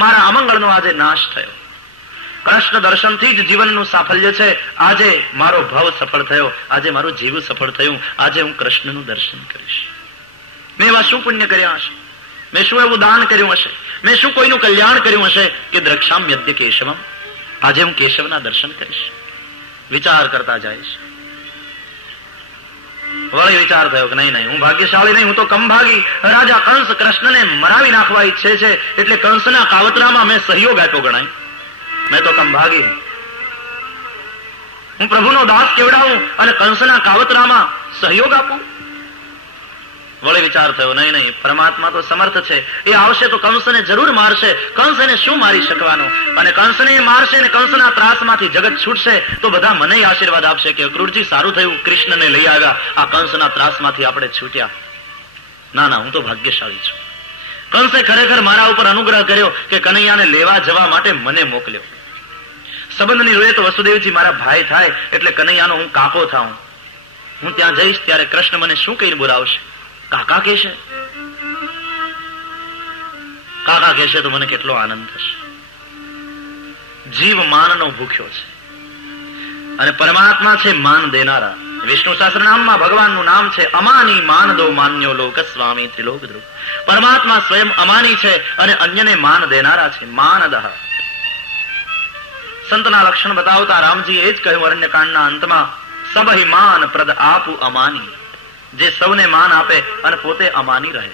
મારા અમંગળનો આજે નાશ થયો. કૃષ્ણ દર્શનથી જ જીવનનું સાફલ્ય છે. આજે મારો ભવ સફળ થયો. આજે મારું જીવ સફળ થયું. આજે હું કૃષ્ણનું દર્શન કરીશ. મેં એવા શું પુણ્ય કર્યા હશે? મેં શું એવું દાન કર્યું હશે? મેં શું કોઈનું કલ્યાણ કર્યું હશે કે દ્રક્ષામ્યદ્ય કેશવમ? આજે હું કેશવના દર્શન કરીશ. વિચાર કરતા જઈશ. વળી વિચાર થયો કે નહીં, હું ભાગ્યશાળી નહીં, હું તો કમભાગી. રાજા કંસ કૃષ્ણને મરાવી નાખવા ઈચ્છે છે એટલે કંસના કાવતરામાં મેં સહયોગ આપ્યો ગણાય. મેં તો કમભાગી. હું પ્રભુનો દાસ કેવડાવું અને કંસના કાવતરામાં સહયોગ આપું? વળી વિચાર થયો, નહીં, પરમાત્મા તો સમર્થ છે, એ આવશે તો કંસને જરૂર મારશે. કંસ એને શું મારી શકવાનો? અને કંસને મારશે ને કંસના ત્રાસમાંથી જગત છૂટશે તો બધા મને આશીર્વાદ આપશે કે અક્રૂરજી સારું થયું, કૃષ્ણને લઈ આવ્યા, આ કંસના ત્રાસમાંથી આપણે છૂટ્યા. ના, હું તો ભાગ્યશાળી છું. કંસે ખરેખર મારા ઉપર અનુગ્રહ કર્યો કે કનૈયાને લેવા જવા માટે મને મોકલ્યો. સંબંધની જોઈએ તો વસુદેવજી મારા ભાઈ થાય એટલે કનૈયાનો હું કાકો થાઉં. હું ત્યાં જઈશ ત્યારે કૃષ્ણ મને શું કહીને બોલાવશે? કાકા કહેશે. કાકા કહેશે તો મને કેટલો આનંદ થશે. જીવ માનનો ભૂખ્યો છે અને પરમાત્મા છે માન દેનારા. વિષ્ણુ સહસ્રનામમાં ભગવાનનું નામ છે અમાની માન દો માન્યો લોક સ્વામી ત્રિલોક ધ્રુવ. પરમાત્મા સ્વયં અમાની છે અને અન્યને માન દેનારા છે. માનદહ. સંતના લક્ષણ બતાવતા રામજી એ જ કહ્યું અરણ્યકાંડના અંતમાં, સબહિ માન પ્રદ આપુ અમાની. જે સૌને માન આપે અને પોતે અમાની રહે.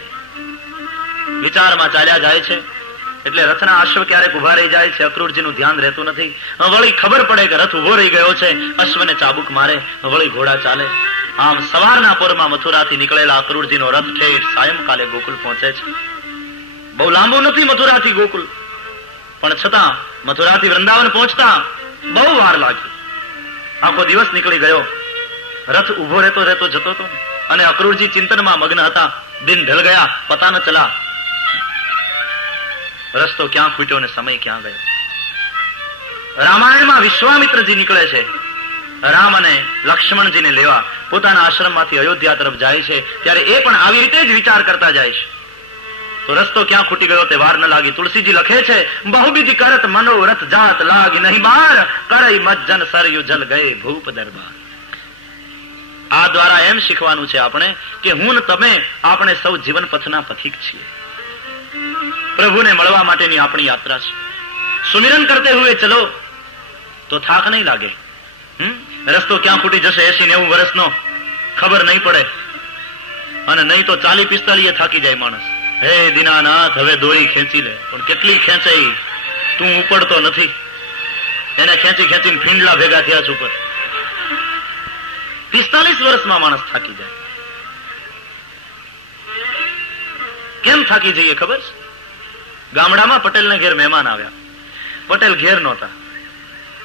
વિચારમાં ચાલ્યા જાય છે એટલે રથના અશ્વ ક્યારેક ઉભા રહી જાય છે. અક્રૂરજીનું ધ્યાન રહેતું નથી. વળી ખબર પડે કે રથ ઉભો રહી ગયો છે, અશ્વને ચાબુક મારે, વળી ઘોડા ચાલે. આમ સવારના પોરમાં મથુરાથી નીકળેલા અક્રૂરજીનો રથ ઠેઠ સાયંકાલે ગોકુલ પહોંચે છે. બહુ લાંબુ નથી મથુરાથી ગોકુલ, પણ છતાં મથુરાથી વૃંદાવન પહોંચતા બહુ વાર લાગી. આખો દિવસ નીકળી ગયો. રથ ઉભો રહેતો જતો હતો અને અક્રૂરજી ચિંતનમાં મગ્ન હતા. દિન ઢળ ગયા, પતા ન ચલા. રસ્તો ક્યાં ખૂટ્યો ને સમય ક્યાં ગયો. રામાયણમાં વિશ્વામિત્રજી નીકળે છે રામ અને લક્ષ્મણજીને લેવા. પોતાના આશ્રમમાંથી અયોધ્યા તરફ જાય છે ત્યારે એ પણ આવી રીતે જ વિચાર કરતા જાય છે. તો રસ્તો ક્યાં ખૂટી ગયો તે વાર ન લાગી. તુલસીજી લખે છે, બહુવિધ કરત મનોરથ જાત લાગી નહીં બાર, કરઈ મજ્જન સરયુ જલ ગયે ભૂપ દરબાર. આ દ્વારા એમ શીખવાનું છે આપણે કે હું ને તમે આપણે સૌ જીવન પથના પથિક છીએ. પ્રભુને મળવા માટેની આપણી યાત્રા છે. સુમિરન કરતે હુએ ચલો તો થાક નહીં લાગે. રસ્તો ક્યાં ખૂટી જશે 80-90 વર્ષનો ખબર નહીં પડે, અને નહીં તો 40-45 થાકી જાય માણસ. હે દીનાનાથ, હવે દોરી ખેંચી લે. પણ કેટલી ખેંચે, તું ઉપડતો નથી. એને ખેંચીને ફીંડલા ભેગા થયા છે ઉપર. 45 વર્ષમાં માણસ થાકી જાય. કેમ થાકી જઈએ ખબર છે? ગામડામાં પટેલને ઘેર મહેમાન આવ્યા. પટેલ ઘેર નહોતા,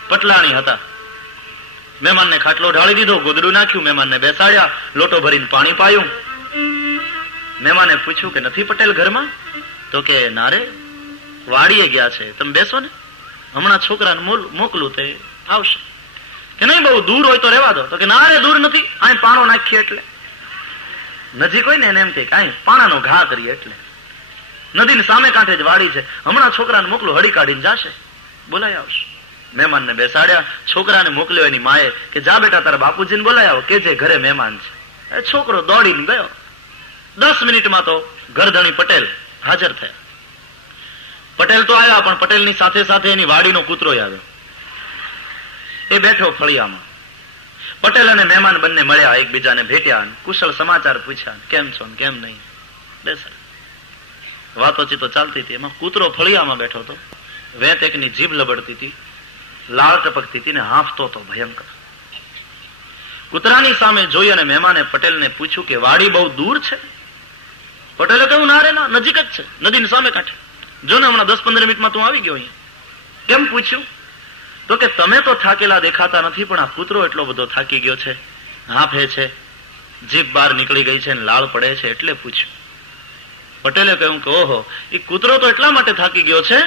પટલાણી હતા. મહેમાનને ખાટલો ઢાળી દીધો, ગોદડું નાખ્યું, મહેમાનને બેસાડ્યા, લોટો ભરીને પાણી પાયું. મહેમાને પૂછ્યું કે નથી પટેલ ઘરમાં? તો કે ના રે, વાડીએ ગયા છે, તમે બેસો ને, હમણાં છોકરાને મોકલું તે આવશે. કે નહીં, બહુ દૂર હોય તો રહેવા દો. તો કે ના રે, દૂર નથી, અહીં પાણો નાખીએ એટલે. નજીક હોય ને એને એમ કે અહીં પાણાનો ઘા કરીએ એટલે. નદીને સામે કાંઠે જ વાડી છે, હમણાં છોકરાને મોકલું, હળી કાઢીને જાશે, બોલાઈ આવશે. મહેમાનને બેસાડ્યા, છોકરાને મોકલ્યો એની માએ કે જા બેટા તારા બાપુજીને બોલાય આવો કે જે ઘરે મહેમાન છે. છોકરો દોડીને ગયો. 10 મિનિટમાં તો ઘરધણી પટેલ હાજર થયા. પટેલ તો આવ્યા, પણ પટેલની સાથે સાથે એની વાડીનો કૂતરો આવ્યો. એ બેઠો ફળિયામાં. પટેલ અને મહેમાન બંને મળ્યા, એકબીજાને ભેટ્યા, કુશળ સમાચાર પૂછ્યા, કેમ છો ને કેમ નહીં. બેસા વાતોચીતો ચાલતી હતી. એમાં કૂતરો ફળિયામાં બેઠો હતો. વેત એકની જીભ લબડતી હતી, લાળ ટપકતી હતી ને હાંફતો હતો ભયંકર. કૂતરાની સામે જોઈ અને મહેમાને પટેલને પૂછ્યું કે વાડી બહુ દૂર છે? પટેલે કહ્યું ના રે ના, નજીક જ છે, નદીની સામે કાંઠે. જો ને હમણાં 10-15 મિનિટમાં તું આવી ગયો અહીંયા. કેમ પૂછ્યું? તો કે તમે તો થાકેલા દેખાતા નથી, પણ આ કૂતરો એટલો બધો થાકી ગયો છે, હાંફે છે, જીભ બહાર નીકળી ગઈ છે, લાળ પડે છે, એટલે પૂછ્યું. પટેલે કહ્યું કે ઓહો, એ કૂતરો તો એટલા માટે થાકી ગયો છે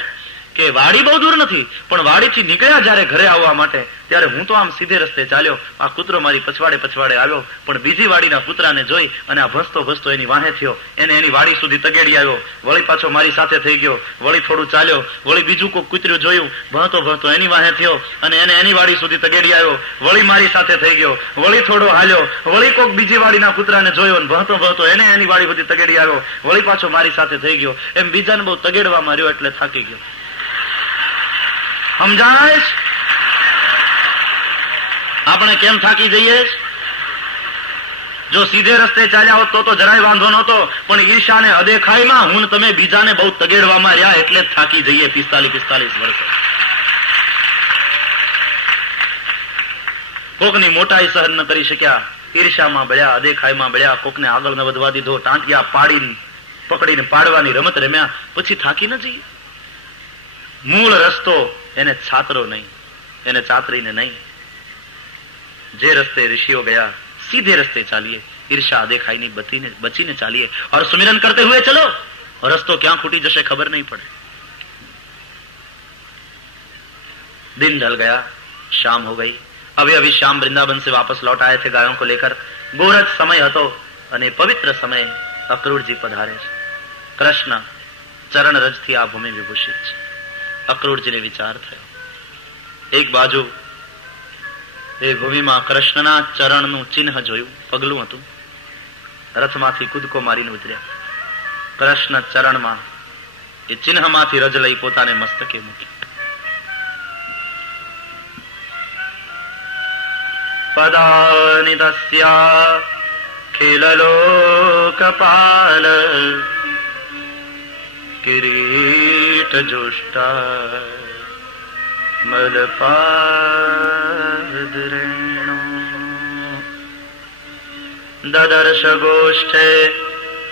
કે વાડી બહુ દૂર નથી, પણ વાડીથી નીકળ્યા જયારે ઘરે આવવા માટે ત્યારે હું તો આમ સીધે રસ્તે ચાલ્યો, આ કૂતરો મારી પછવાડે આવ્યો, પણ બીજી વાડીના કૂતરાને જોઈ અને આ ભસતો એની વાહે થયો, એને એની વાડી સુધી તગેડી આવ્યો, વળી પાછો મારી સાથે થઈ ગયો, વળી થોડું ચાલ્યો, વળી બીજું કોઈ કૂતરું જોયું, ભણતો એની વાહે થયો અને એને એની વાડી સુધી તગેડી આવ્યો, વળી મારી સાથે થઈ ગયો, વળી થોડો હાલ્યો, વળી કોઈક બીજી વાડીના કૂતરાને જોયો અને ભણતો એને એની વાડી સુધી તગેડી આવ્યો, વળી પાછો મારી સાથે થઈ ગયો. એમ બીજાને બહુ તગેડવા માર્યો એટલે થાકી ગયો. સમજાય? આપણે કેમ થાકી જઈએ? જો સીધે રસ્તે ચાલ્યા હોત તો જરાય વાંધો નહોતો, પણ ઈર્ષાને અદેખાઈમાં હું તમે બીજાને બહુ તગેડવામાં રહ્યા એટલે જ થાકી જઈએ 45 વર્ષ. કોકની મોટાઈ સહન ન કરી શક્યા, ઈર્ષામાં બળ્યા, અદેખાઈમાં બળ્યા, કોકને આગળ ન વધવા દીધો, ટાંટિયા પાડીને પકડીને પાડવાની રમત રમ્યા, પછી થાકી ન જઈએ? મૂળ રસ્તો એને છાતરો નહીં, એને ચાતરીને નહીં. જે રસ્તે ઋષિઓ ગયા सीधे रस्ते चालिए, ईर्षा देखाई नहीं बचीने चालिए और सुमिरन करते हुए चलो, रस्तो क्या खूटी जैसे खबर नहीं पड़े. दिन ढल गया, शाम हो गई. अभी अभी शाम वृंदावन से वापस लौट आए थे गायों को लेकर. गोरज समय હતો અને પવિત્ર સમય અક્રૂરજી પધારે છે. કૃષ્ણ ચરણ રજથી આ ભૂમિ વિભૂષિત છે. અક્રૂરજીને વિચાર થયો, એક બાજુ એ ભૂમિમાં કૃષ્ણના ચરણનું ચિહ્ન જોયું, પગલું હતું. રથમાંથી કૂદકો મારીને ઉતર્યા. કૃષ્ણ ચરણમાં એ ચિહ્નમાંથી રજ લઈ પોતાને મસ્તકે મૂકી. પદાનિ તસ્યા ખિલલોકપાલ કિરીટ જુષ્ટા મલપાદરેણો દદર્શ ગોષ્ઠે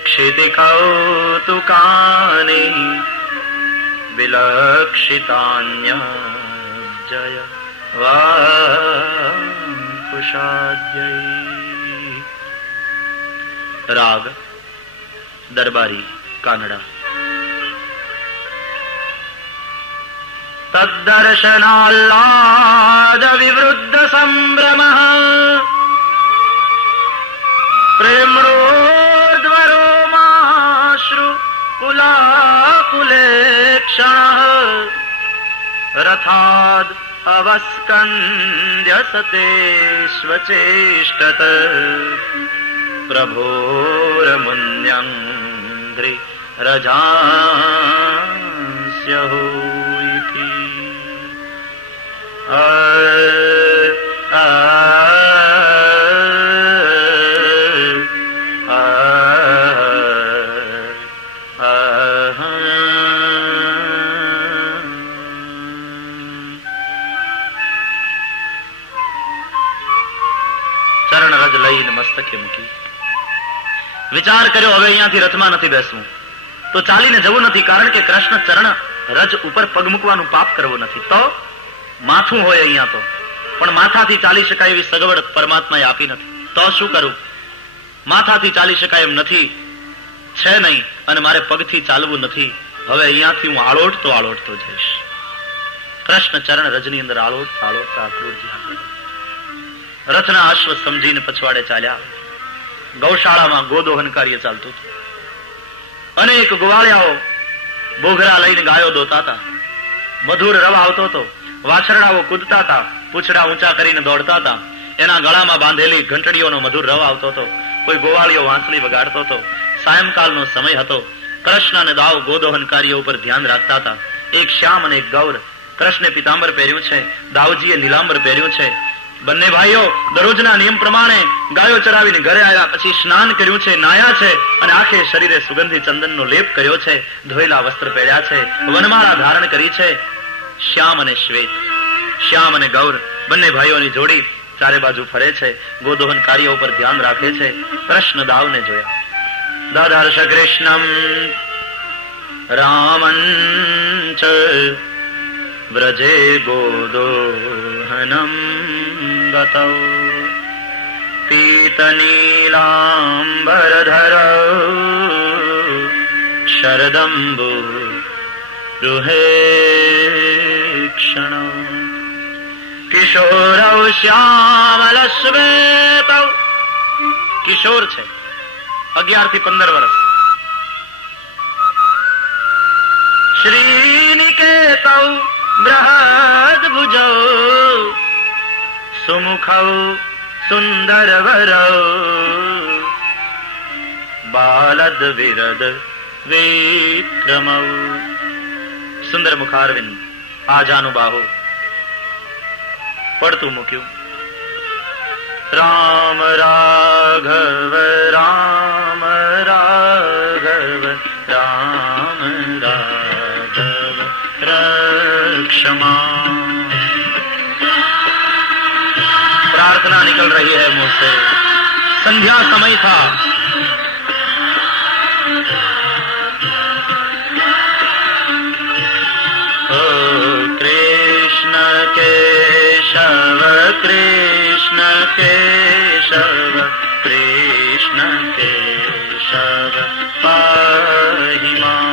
क्षितिकौतुकानि विलक्षितान्यजय वाकुशाद्यै. राग दरबारी कानड़ा. तद्दर्शनाल्लाद विवृद्ध संभ्रमः प्रेम्णोर्ध्वरो माश्रु कुलाकुलेक्षणः रथाद् अवस्कन्द्य सते स्वचेष्टत प्रभोरमुन्यङ्घ्रि रजास्यहो इति. ચરણ રજ લઈને મસ્તકે મૂકી. વિચાર કર્યો, હવે અહીંયાથી રથમાં નથી બેસવું, તો ચાલીને જવું નથી, કારણ કે કૃષ્ણ ચરણ રજ ઉપર પગ મૂકવાનું પાપ કરવું નથી. તો માથું હોય અહીંયા તો, પણ માથાથી ચાલી શકાય એવી સગવડ પરમાત્માએ આપી નથી. તો શું કરું? માથાથી ચાલી શકાય એમ નથી, છે નહીં, અને મારે પગથી ચાલવું નથી. હવે અહીંયાથી હું આળોટતો જઈશ. કૃષ્ણ ચરણ રજની અંદર આળોટતા અક્રૂરજી રથના અશ્વ સમજીને પછવાડે ચાલ્યા. ગૌશાળામાં ગોદોહન કાર્ય ચાલતું હતું. અનેક ગોવાળિયાઓ બોઘરા લઈને ગાયો દોતા હતા. મધુર રવ આવતો હતો. વાછરડાઓ કૂદતા હતા, પૂંછડા ઊંચા કરીને દોડતા હતા. એના ગળામાં બાંધેલી ઘંટડીઓનો મધુર રવ આવતો હતો. કોઈ ગોવાળીઓ વાંસળી વગાડતો હતો. સાયંકાળનો સમય હતો. કૃષ્ણ અને દાવ ગોદોહન કાર્ય ઉપર ધ્યાન રાખતા હતા. એક શ્યામ અને એક ગૌર. કૃષ્ણે પિતાંબર પહેર્યું છે, દાવજીએ નીલાંબર પહેર્યું છે. બંને ભાઈઓ દરરોજના નિયમ પ્રમાણે ગાયો ચરાવીને ઘરે આવ્યા પછી સ્નાન કર્યું છે, નાયા છે, અને આખે શરીરે સુગંધી ચંદનનો લેપ કર્યો છે, ધોયેલા વસ્ત્ર પહેર્યા છે, વનમાળા ધારણ કરી છે. શ્યામ અને શ્વેત, શ્યામ અને ગૌર બંને ભાઈઓની જોડી ચારે બાજુ ફરે છે, ગોદોહન કાર્ય ઉપર ધ્યાન રાખે છે. કૃષ્ણ દાવને જોયા. દદર્શ કૃષ્ણમ રામંચ વ્રજે ગોદોહનમ ગતૌ પીતનીલાંબરધરૌ શરદંબુ રૂહેક્ષણૌ કિશોરૌ શ્યામલશ્વેતૌ. કિશોર છે, 11 થી 15 વર્ષ. શ્રીનિકેતૌ બૃહદ્ભુજૌ સુમુખૌ સુંદરવરૌ બાલદ વિરદ વિક્રમૌ. સુંદર મુખારવિંદ, આજાનું બાહુ, પડતું મૂક્યું. રામ રાઘવ રામ રાઘવ રામ રાઘવ રક્ષમા. પ્રાર્થના रही है मुझसे। संध्या समय था, ओ कृष्ण केशव कृष्ण केशव कृष्ण केशव पाहि मां।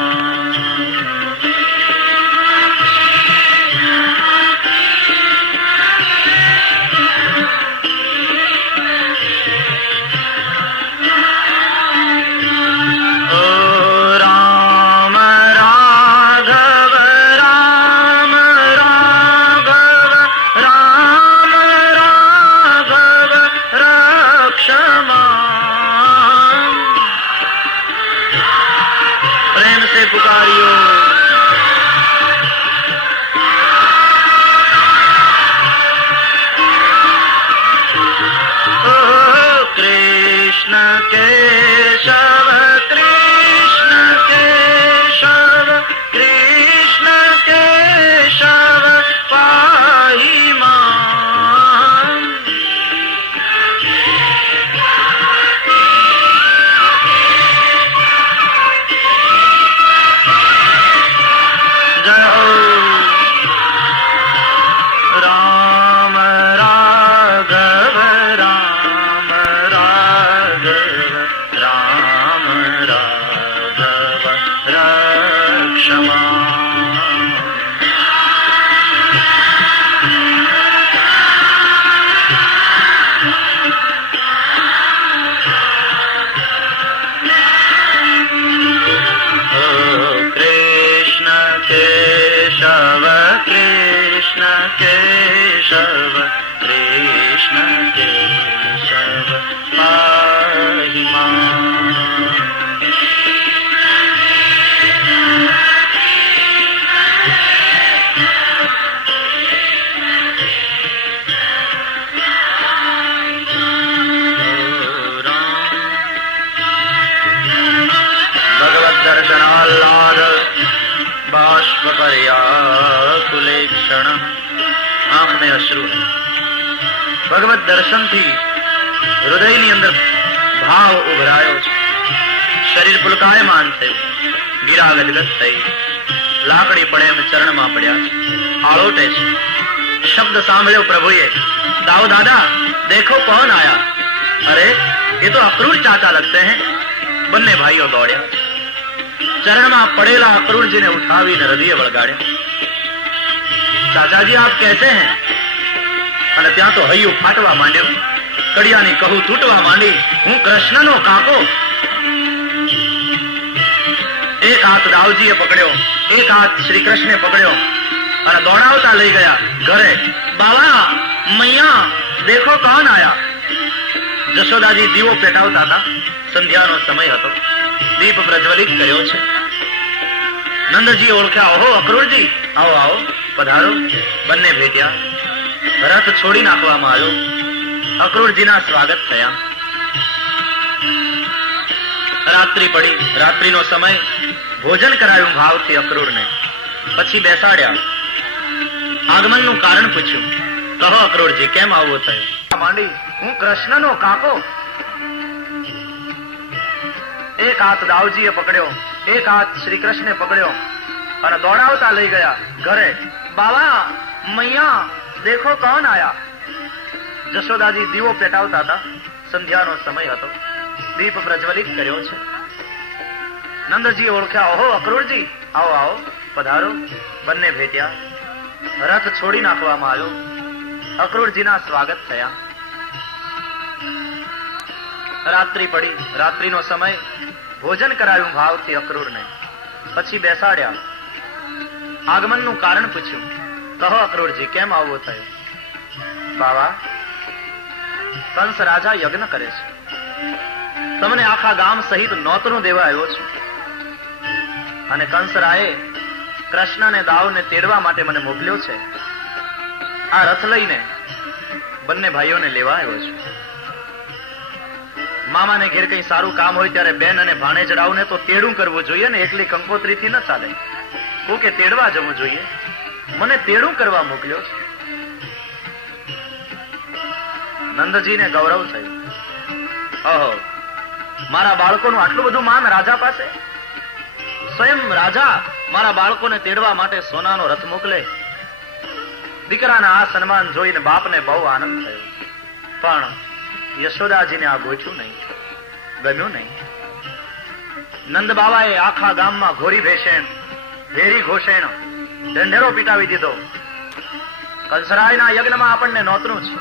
केशव कृष्ण केशव पाहि मां। भगवद दर्शनाल्लाद बाष्प पर्याकुलेक्षण, आंख में अश्रु है। भगवत दर्शन थी हृदयની અંદર ભાવ ઉભરાયો છે। શરીર પુલકાયમાન થયું, ગીરા ગદગદ થઈ, લાકડી પડે એમ ચરણમાં પડ્યા છે, આળોટે છે। શબ્દ સાંભળ્યો પ્રભુએ, દાઉ દાદા देखो कौन आया। अरे ये तो अक्रूर चाचा लगते हैं। બંને ભાઈઓ દોડ્યા, ચરણમાં પડેલા અક્રૂરજીને ઉઠાવીને હૃદય વળગાડ્યા। चाचा जी आप कैसे हैं। અને ત્યાં તો હૈયું ફાટવા માંડ્યું, કડિયાની કહું તૂટવા માંડી। હું કૃષ્ણનો કાકો। એક હાથ દાવજીએ પકડ્યો, એક હાથ શ્રી કૃષ્ણે પકડ્યો અને દોડાવતા લઈ ગયા ઘરે। બાવા મૈયા દેખો કોણ આયા। જશોદાજી દીવો પેટાવતા હતા, સંધ્યાનો સમય હતો, દીપ પ્રજ્વલિત કર્યો છે। નંદજી ઓળખ્યા, ઓહો અક્રૂરજી, આવો આવો પધારો। બંને ભેટ્યા, રથ છોડી નાખવામાં આવ્યો, અક્રૂરજીના સ્વાગત થયા। રાત્રિ પડી, રાત્રિનો સમય, ભોજન કરાયું ભાવથી અક્રૂરને, પછી બેસાડ્યા, આગમનનું કારણ પૂછ્યું। કહો અક્રૂરજી કેમ આવવું થયું। માંડી, હું કૃષ્ણનો કાકો। એક હાથ દાવજીએ પકડ્યો, એક હાથ શ્રી કૃષ્ણે પકડ્યો અને દોડાવતા લઈ ગયા ઘરે। બાવા મૈયા દેખો કોણ આયા। જશોદાજી દીવો પેટાવતા હતા, સંધ્યાનો સમય હતો, દીપ પ્રજ્વલિત કર્યો છે। નંદજી ઓળખ્યા, ઓહો અક્રૂરજી, આવો આવો પધારો। બંને ભેટ્યા, રથ છોડી નાખવામાં આવ્યો, અક્રૂરજીના સ્વાગત થયા। રાત્રિ પડી, રાત્રિનો સમય, ભોજન કરાયું ભાવથી અક્રૂરને, પછી બેસાડ્યા, આગમનનું કારણ પૂછ્યું। કહો અક્રૂરજી કેમ આવવું થયું। બાવા કંસ રાજા યજ્ઞ કરે છે, તમને આખા ગામ સહિત નોતરું દેવા આવ્યો છું, અને કંસ રાયે કૃષ્ણને દાવને તેડવા માટે મને મોકલ્યો છે। આ રથ લઈને બંને ભાઈઓને લેવા આવ્યો છું। મામાને ઘેર કઈ સારું કામ હોય ત્યારે બેન અને ભાણેજડાઓને તો તેડું કરવું જોઈએ ને, એકલી કંકોત્રીથી ન ચાલે, કોકે તેડવા જવું જોઈએ। મને તેડું કરવા મોકલ્યો છે। નંદજીને ગૌરવ થયું. ઓહો, મારા બાળકોનું આટલું બધું માન રાજા પાસે. સ્વયં રાજા મારા બાળકોને તેડવા માટે સોનાનો રથ મોકલે. દીકરાના આ સન્માન જોઈને બાપને બહુ આનંદ થયો. પણ યશોદાજીને આ ગોઠ્યું નહીં, ગમ્યું નહીં. નંદ બાવાએ આખા ગામમાં ઘોરી ભેષેણ, ભેરી ઘોષેણ, ઢંઢેરો પીટાવી દીધો. કંસરાયના યજ્ઞમાં આપણને નોતરું છે.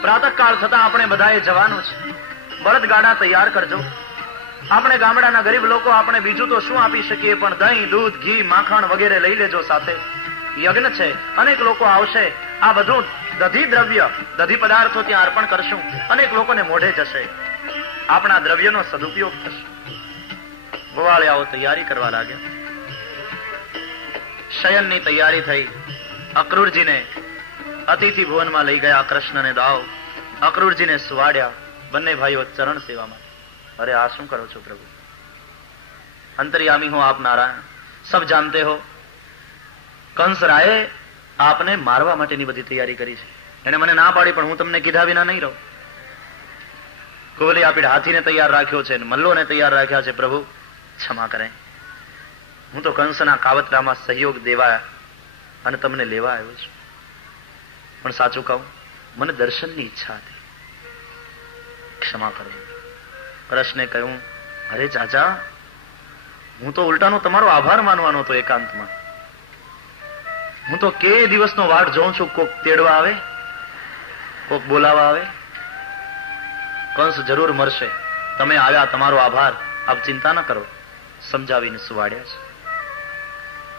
પ્રાતઃકાળ થતા આપણે બધાએ જવાનું છે. બળદગાડા તૈયાર કરજો. આપણે ગામડાના ગરીબ લોકો આપણે બીજું તો શું આપી શકીએ, પણ દહીં, દૂધ, ઘી, માખણ વગેરે લઈ લેજો સાથે. યજ્ઞ છે, અનેક લોકો આવશે. આ બધું દધી દ્રવ્ય, દધી પદાર્થો ત્યાં અર્પણ કરશું. અનેક લોકોને મોઢે જશે. આપણા દ્રવ્યનો સદુપયોગ થશે. ગોવાળિયાઓ તૈયારી કરવા લાગ્યા. શયનની તૈયારી થઈ. અક્રૂરજીને અતિથિ ભુવનમાં લઈ ગયા. કૃષ્ણને દાવ અક્રૂરજીને સુવાડ્યા. બંને ભાઈઓ ચરણ સેવામાં. અરે આ શું કરો છો પ્રભુ? અંતર્યામી હો આપ નારાયણ, સબ જાનતે હો. કંસ રાયે આપને મારવા માટેની બધી તૈયારી કરી છે. એને મને ના પાડી, પણ હું તમને કીધા વિના નહીં રહું. કુવલી આપીડ હાથીને તૈયાર રાખ્યો છે, મલ્લોને તૈયાર રાખ્યા છે. પ્રભુ ક્ષમા કરે. હું તો કંસના કાવતરામાં સહયોગ દેવા અને તમને લેવા આવ્યો છું. પણ સાચું કહું, મને દર્શનની ઈચ્છા હતી. ક્ષમા કરો. કૃષ્ણે કહ્યું, અરે ચાચા, હું તો ઉલટાનો તમારો આભાર માનવાનો હતો. એકાંતમાં હું તો કે દિવસનો વાટ જોઉં છું. કોક તેડવા આવે, કોક બોલાવા આવે. કંસ જરૂર મરશે. તમે આવ્યા, તમારો આભાર. આપ ચિંતા ન કરો. સમજાવીને સુવાડ્યા છે.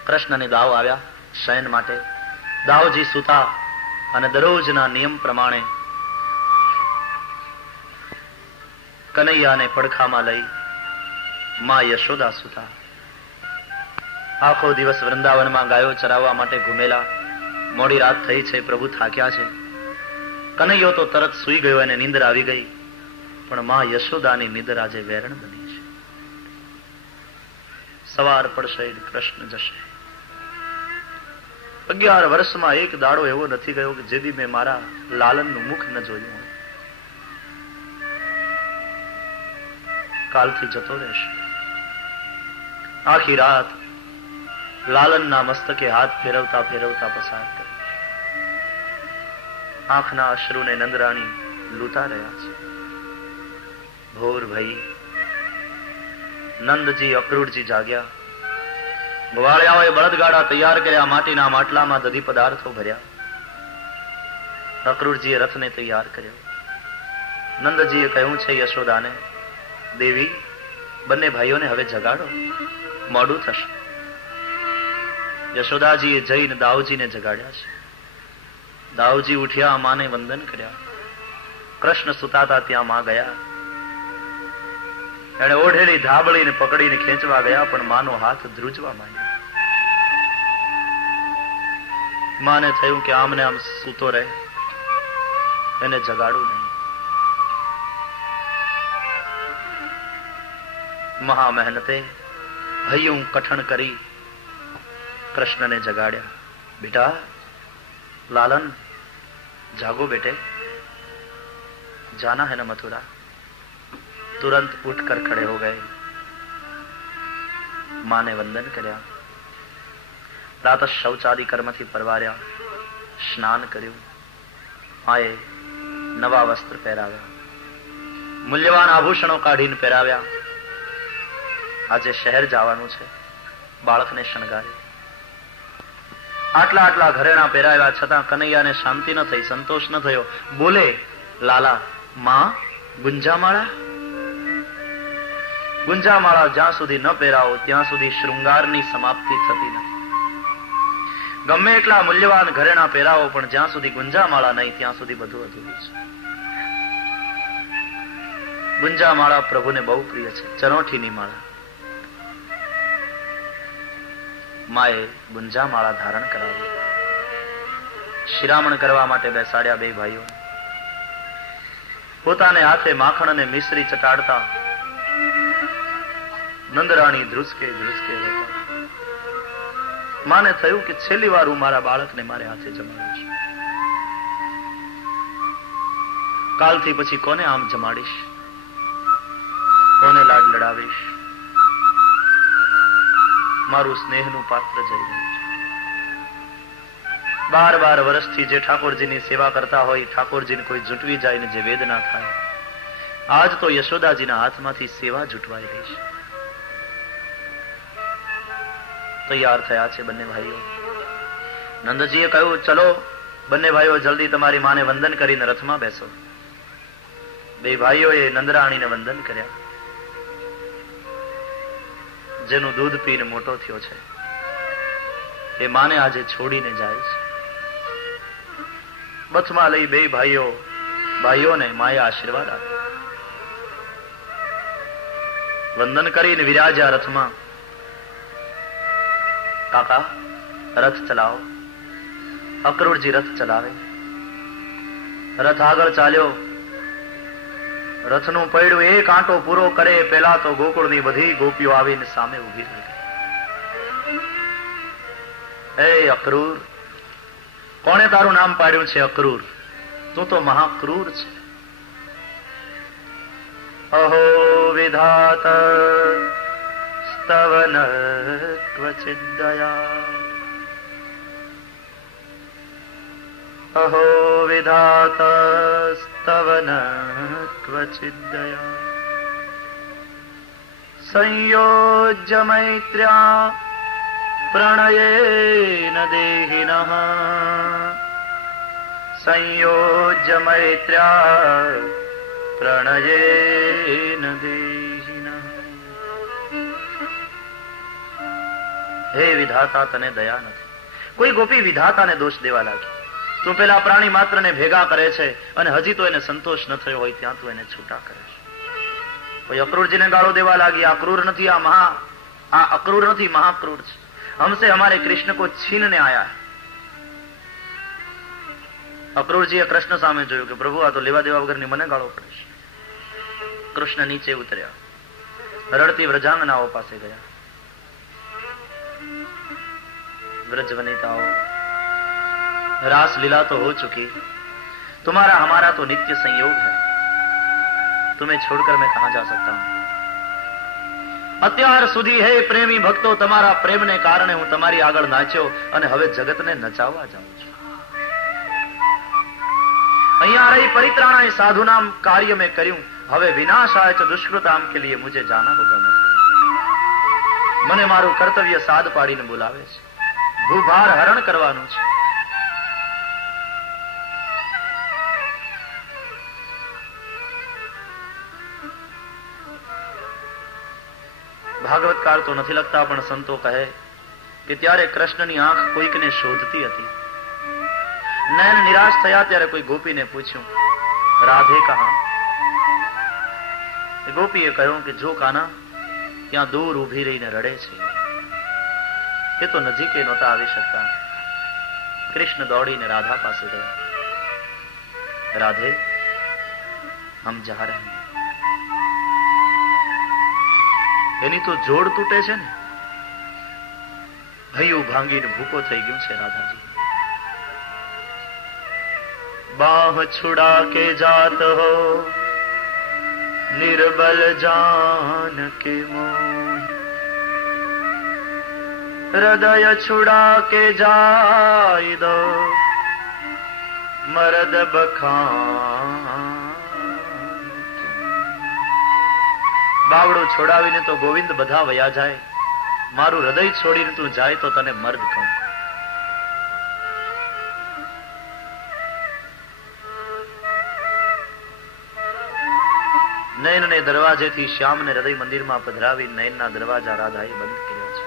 કૃષ્ણને દાવ આવ્યા શયન માટે. દાવજી સુતા અને દરરોજના નિયમ પ્રમાણે કનૈયાને પડખામાં લઈ માં યશોદા સુતા. આખો દિવસ વૃંદાવનમાં ગાયો ચરાવવા માટે ઘૂમેલા. મોડી રાત થઈ છે. પ્રભુ થાક્યા છે. કનૈયો તો તરત સૂઈ ગયો અને નીંદર આવી ગઈ. પણ માં યશોદાની નીંદર આજે વેરણ બની છે. સવાર પડશે, કૃષ્ણ જશે. 11 વર્ષમાં એક દાડો એવો નથી ગયો કે જેથી મેં મારા લાલનનું મુખ ન જોયું હોય. કાલથી જતો રહેશે. આખી રાત લાલનના મસ્તકે હાથ ફેરવતા ફેરવતા પસાર કરીશ. આંખના અશ્રુને નંદરાણી લૂંટા રહ્યા છે. ભોર ભઈ. નંદજી અક્રૂરજી જાગ્યા. ગવાળિયાઓએ બળદગાડા તૈયાર કર્યા. માટીના માટલામાં દધી પદાર્થો ભર્યા. અક્રૂરજીએ રથને તૈયાર કર્યો. નંદજીએ કહ્યું છે યશોદાને, દેવી, બંને ભાઈઓને હવે જગાડો, મોડું થશે. યશોદાજીએ જઈને દાવજીને જગાડ્યા છે. દાવજી ઉઠ્યા, માને વંદન કર્યા. કૃષ્ણ સુતાતા ત્યાં માં ગયા. એને ઓઢેલી ધાબળીને પકડીને ખેંચવા ગયા, પણ માનો હાથ ધ્રુજવા માંડ્યો. માને થયું કે આમને આમ સૂતો રહે, એને જગાડું નહીં. મહા મહેનતે હૈયું કઠણ કરી કૃષ્ણને જગાડ્યા. બેટા लालन, जागो बेटे, जाना है ना मथुरा। तुरंत उठकर खड़े हो गए। मां ने वंदन कर्या, प्रातः शौचादि कर्मथी परवार्या, स्नान कर्યું, માએ નવા વસ્ત્ર પહેરાવ્યા, મૂલ્યવાન આભૂષણો કાઢીને પહેરાવ્યા. આજે શહેર જવાનું છે, બાળકને શણગાર્યું. આટલા આટલા ઘરેણા પહેરાવ્યા છતાં કનૈયાને શાંતિ ન થઈ, સંતોષ ન થયો. બોલે, લાલા, માં ગુંજામાળા? ગુંજામાળા જ્યાં સુધી ન પહેરાવો ત્યાં સુધી શૃંગારની સમાપ્તિ થતી નથી. ગમે એટલા મૂલ્યવાન ઘરેણા પહેરાવો, પણ જ્યાં સુધી ગુંજામાળા નહીં ત્યાં સુધી બધું અધૂરું છે. ગુંજામાળા પ્રભુને બહુ પ્રિય છે, ચરોઠીની માળા. માએ ગુંજામાળા ધારણ કરાવી, શિરામણ કરવા માટે બેસાડ્યા બે ભાઈઓ. પોતાને હાથે માખણ અને મિશ્રી ચટાડતા નંદરાણી ધ્રુસકે ધ્રુસકે રહેતા. માને થયું કે છેલ્લી વાર હું મારા બાળકને મારે હાથે જમાડું છું. કાલથી પછી કોને આમ જમાડીશ, કોને લાડ લડાવીશ? મારું સ્નેહનું પાત્ર જઈ રહ્યું છે. 12 વર્ષથી જે ઠાકોરજીની સેવા કરતા હોય, ઠાકોરજીને કોઈ જૂટવી જાય ને જે વેદના થાય, આજ તો યશોદાજીના હાથમાંથી સેવા જૂટવાઈ રહી છે. તૈયાર થયા છે બંને ભાઈઓ. નંદજીએ કહ્યું, ચલો બંને ભાઈઓ જલ્દી તમારી માને વંદન કરીને રથમાં બેસો. બે ભાઈઓએ નંદરાણીને વંદન કર્યા. જેનું દૂધ પીને મોટો થયો છે એ માને આજે છોડીને જાય છે. બથમાં લઈ બે ભાઈઓને માએ આશીર્વાદ આપ્યા. વંદન કરીને વિરાજ્યા રથમાં. કાકા રથ ચલાવો. અક્રૂરજી રથ ચલાવે. રથ આગળ ચાલ્યો. રથનું પૈડું એક આંટો પૂરો કરે પેલા તો ગોકુળની બધી ગોપીઓ આવીને સામે ઉભી રહી. એ અક્રૂર, કોણે તારું નામ પાડ્યું છે અક્રૂર? તું તો મહાક્રૂર છે. અહો વિધાત સ્તવન ક્વચિદ દયા, અહો વિધાત સ્તવન ક્વચિદ દયા, સંયોજ્ય મૈત્ર્યા પ્રણયેન દેહિનઃ, સંયોજ્ય મૈત્ર્યા પ્રણયેન દેહિનઃ. હે વિધાતા, તને દયા નથી. કોઈ ગોપી વિધાતાને દોષ દેવા લાગી. તું પેલા પ્રાણી માત્રને ભેગા કરે છે અને હજી તો એને સંતોષ ન થયો હોય ત્યાં તું એને છૂટા કરે છે. કોઈ અક્રૂરજીને ગાળો દેવા લાગી. આ ક્રૂર નથી, આ અક્રૂર નથી, મહાક્રૂર છે. हमसे हमारे कृष्ण को छीनने आया है. અક્રૂરજીએ કૃષ્ણ સામે જોયું કે પ્રભુ આ તો લેવા દેવા વગરની મને ગાળો પડે છે. કૃષ્ણ નીચે ઉતર્યા. રડતી વ્રજાંગનાઓ પાસે ગયા. व्रज वनिताओं, रास लीला तो हो चुकी, तुम्हारा हमारा तो नित्य संयोग है, तुम्हें छोड़कर मैं कहां जा सकता हूं. અત્યાર સુધી હે પ્રેમી ભક્તો, તમારા પ્રેમને કારણે હું તમારી આગળ નાચ્યો અને હવે જગતને નચાવવા જાઉં છું. અહીંયા રહી પરિત્રાણાય સાધુ નામ કાર્ય મેં કર્યું, હવે વિનાશાય ચ દુષ્કૃતામ કે લીએ મુझे જાના હોગા નથી. મને મારું કર્તવ્ય સાદ પાડીને બોલાવે છે. ભૂભાર હરણ કરવાનું છે. ભાગવતકાર તો નથી લખતા, પણ સંતો કહે કે ત્યારે કૃષ્ણની આંખ કોઈકને શોધતી હતી. નયન નિરાશ થયા ત્યારે કોઈ ગોપીને પૂછ્યું, રાધે કહા? ગોપીએ કહ્યું કે જો કાના ત્યાં દૂર ઉભી રહીને રડે છે. એ તો નજીકે નહોતા આવી શકતા. કૃષ્ણ દોડીને રાધા પાસે ગયા. રાધે, હમ જા રહે. એની તો જોડ તૂટે છે ને. હૈયું ભાંગીને ભૂકો થઈ ગયું છે રાધાજી. बाह छुड़ा के जात हो निर्बल जान के मोह, हृदय छुड़ा के जाय दो मर्द बखान. બાવડું છોડાવીને તો ગોવિંદ બધા વયા જાય, મારું હૃદય છોડીને તું જાય તો તને મર્દ કહું. નયનને દરવાજેથી શ્યામને હૃદય મંદિરમાં પધરાવી નયનના દરવાજા રાધાએ બંધ કર્યા છે.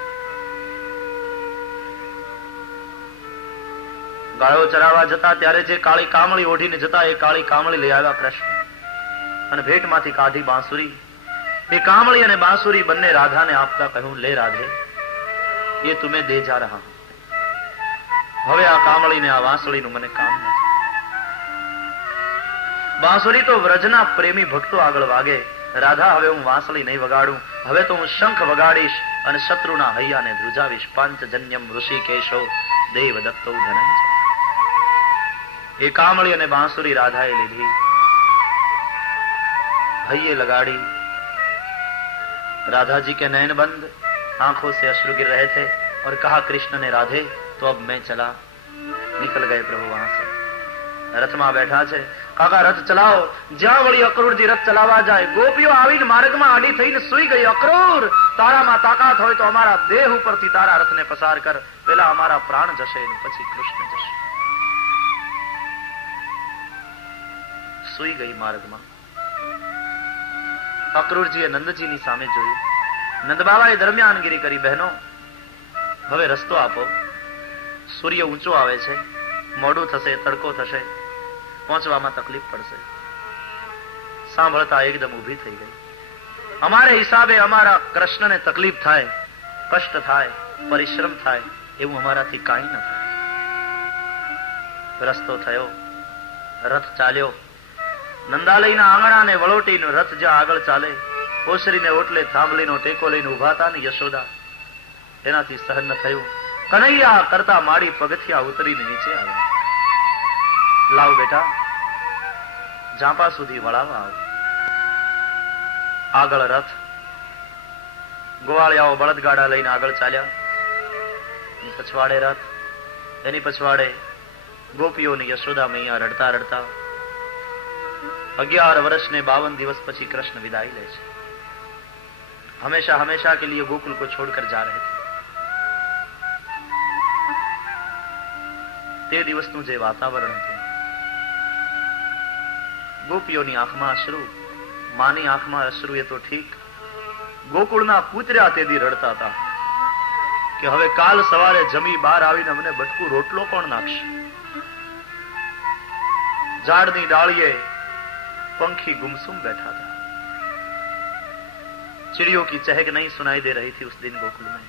ગાયો ચરાવવા જતા ત્યારે જે કાળી કામળી ઓઢીને જતા એ કાળી કામળી લઈ આવ્યા કૃષ્ણ, અને ભેટમાંથી કાઢી બાંસુરી. એ કામળી અને બાંસુરી બંને રાધાને આપતા કહ્યું, લે રાધે, એ તુમે દે જા રહા. હવે આ કામળીને આ વાંસળીનું મને કામ નથી. બાંસુરી તો વ્રજના પ્રેમી ભક્તો આગળ વાગે. રાધા, હવે હું વાંસળી નહીં વગાડું, હવે તો હું શંખ વગાડીશ અને શત્રુના હૈયાને ધ્રુજાવીશ. પાંચજન્યમ ઋષિકેશો દેવદત્તો ધનંજય. એ કામળી અને બાંસુરી રાધાએ લીધી. हइये लगाड़ी। राधा जी के नयन बंद, आंखों से अश्रु गिर रहे थे और कहा कृष्ण ने राधे तो अब मैं चला। निकल गए प्रभु वहां से। रथ में बैठा छे, काका रथ चलाओ। ज्यां वળી અક્રૂરજી રથ ચલાવવા જાય, ગોપીઓ આવીને માર્ગમાં આડી થઈને સૂઈ ગઈ। અક્રૂર, તારામાં તાકાત હોય તો અમારા દેહ ઉપરથી તારા રથને પસાર કર, પેલા અમારા પ્રાણ જશે ને પછી કૃષ્ણ જશે। સૂઈ ગઈ માર્ગમાં। અક્રૂરજીએ નંદજીની સામે જોયું। નંદબાબાએ દરમિયાનગીરી કરી, બહેનો હવે રસ્તો આપો, સૂર્ય ઊંચો આવે છે, મોડું થશે, તડકો થશે, પહોંચવામાં તકલીફ પડશે। સાંભળતા એકદમ ઊભી થઈ ગઈ। અમારે હિસાબે અમારા કૃષ્ણને તકલીફ થાય, કષ્ટ થાય, પરિશ્રમ થાય એવું અમારાથી કાંઈ ન થાય। રસ્તો થયો, રથ ચાલ્યો। નંદાલયના આંગણાને વળોટીનો રથ જ્યાં આગળ ચાલે, ઓસરીને ઓટલે થાંભલીનો ટેકો લઈને ઉભા હતા ને યશોદા, એનાથી સહન ન થયું। કનૈયા કરતા માડી પગથિયા ઉતરીને નીચે આવ્યા। લાવ બેટા, ઝાંપા સુધી વળાવા આવ। આગળ રથ, ગોવાળિયાઓ બળદગાડા લઈને આગળ ચાલ્યા। પછવાડે રથ, એની પછવાડે ગોપીઓની યશોદા મૈયા રડતા રડતા। 11 વર્ષ ને 52 દિવસ પછી कृष्ण विदाई ले छे। हमेशा हमेशा के लिए गोकुल को छोड़कर जा रहे थे। તે દિવસનું જે વાતાવરણ હતું, ગોપીઓની આંખમાં અશ્રુ, માની આંખમાં અશ્રુ એ તો ઠીક, ગોકુળના કૂતર્યા તેથી રડતા હતા કે હવે કાલ સવારે જમી બહાર આવીને અમને બટકું રોટલો કોણ નાખશે। ઝાડની ડાળીએ पंखी गुमसुम बैठा था। चिड़ियों की चहक नहीं सुनाई दे रही थी उस दिन गोकुल में।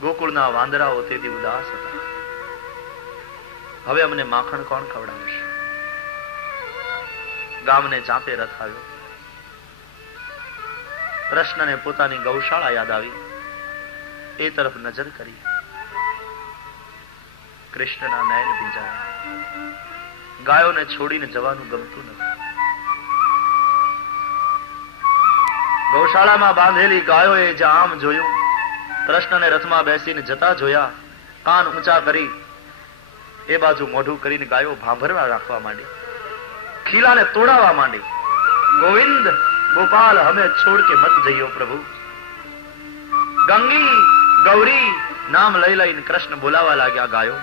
गोकुळना वांदराओ તેથી ઉદાસ હતા। હવે અમને માખણ કોણ ખવડાવશે। ગામને ચાપે રથ આવ્યો। કૃષ્ણને પોતાની ગૌશાળા યાદ આવી। એ તરફ નજર કરી। કૃષ્ણના નયન ભીંજાયા। ગાયોને છોડીને જવાનું ગમતું નથી। ગૌશાળામાં બાંધેલી ગાયોએ જ્યાં આમ જોયું, કૃષ્ણને રથમાં બેસીને જતા જોયા, કાન ઊંચા કરી એ બાજુ મોઢું કરીને ગાયો ભાંભરવા રાખવા માંડી, ખીલાને તોડાવવા માંડી। ગોવિંદ ગોપાલ હમે છોડ કે મત જઈયો પ્રભુ। ગંગી ગૌરી નામ લઈ લઈને કૃષ્ણ બોલાવા લાગ્યા ગાયો।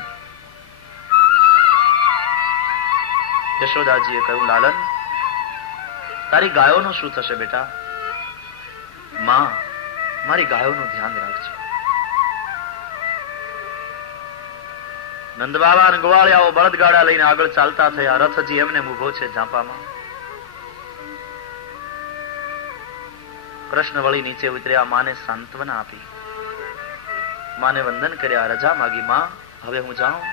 યશોદાજીએ કહ્યું, લાલન તારી ગાયોનું શું થશે બેટા? માં, મારી ગાયોનું ધ્યાન રાખજો। નંદબાબા અને ગોવાળિયાઓ બળદગાડા લઈને આગળ ચાલતા થયા। રથજી એમને ઉભો છે ઝાંપામાં। કૃષ્ણ વળી નીચે ઉતર્યા, માને સાંત્વના આપી, માને વંદન કર્યા, રજા માગી। માં, હવે હું જાઉં?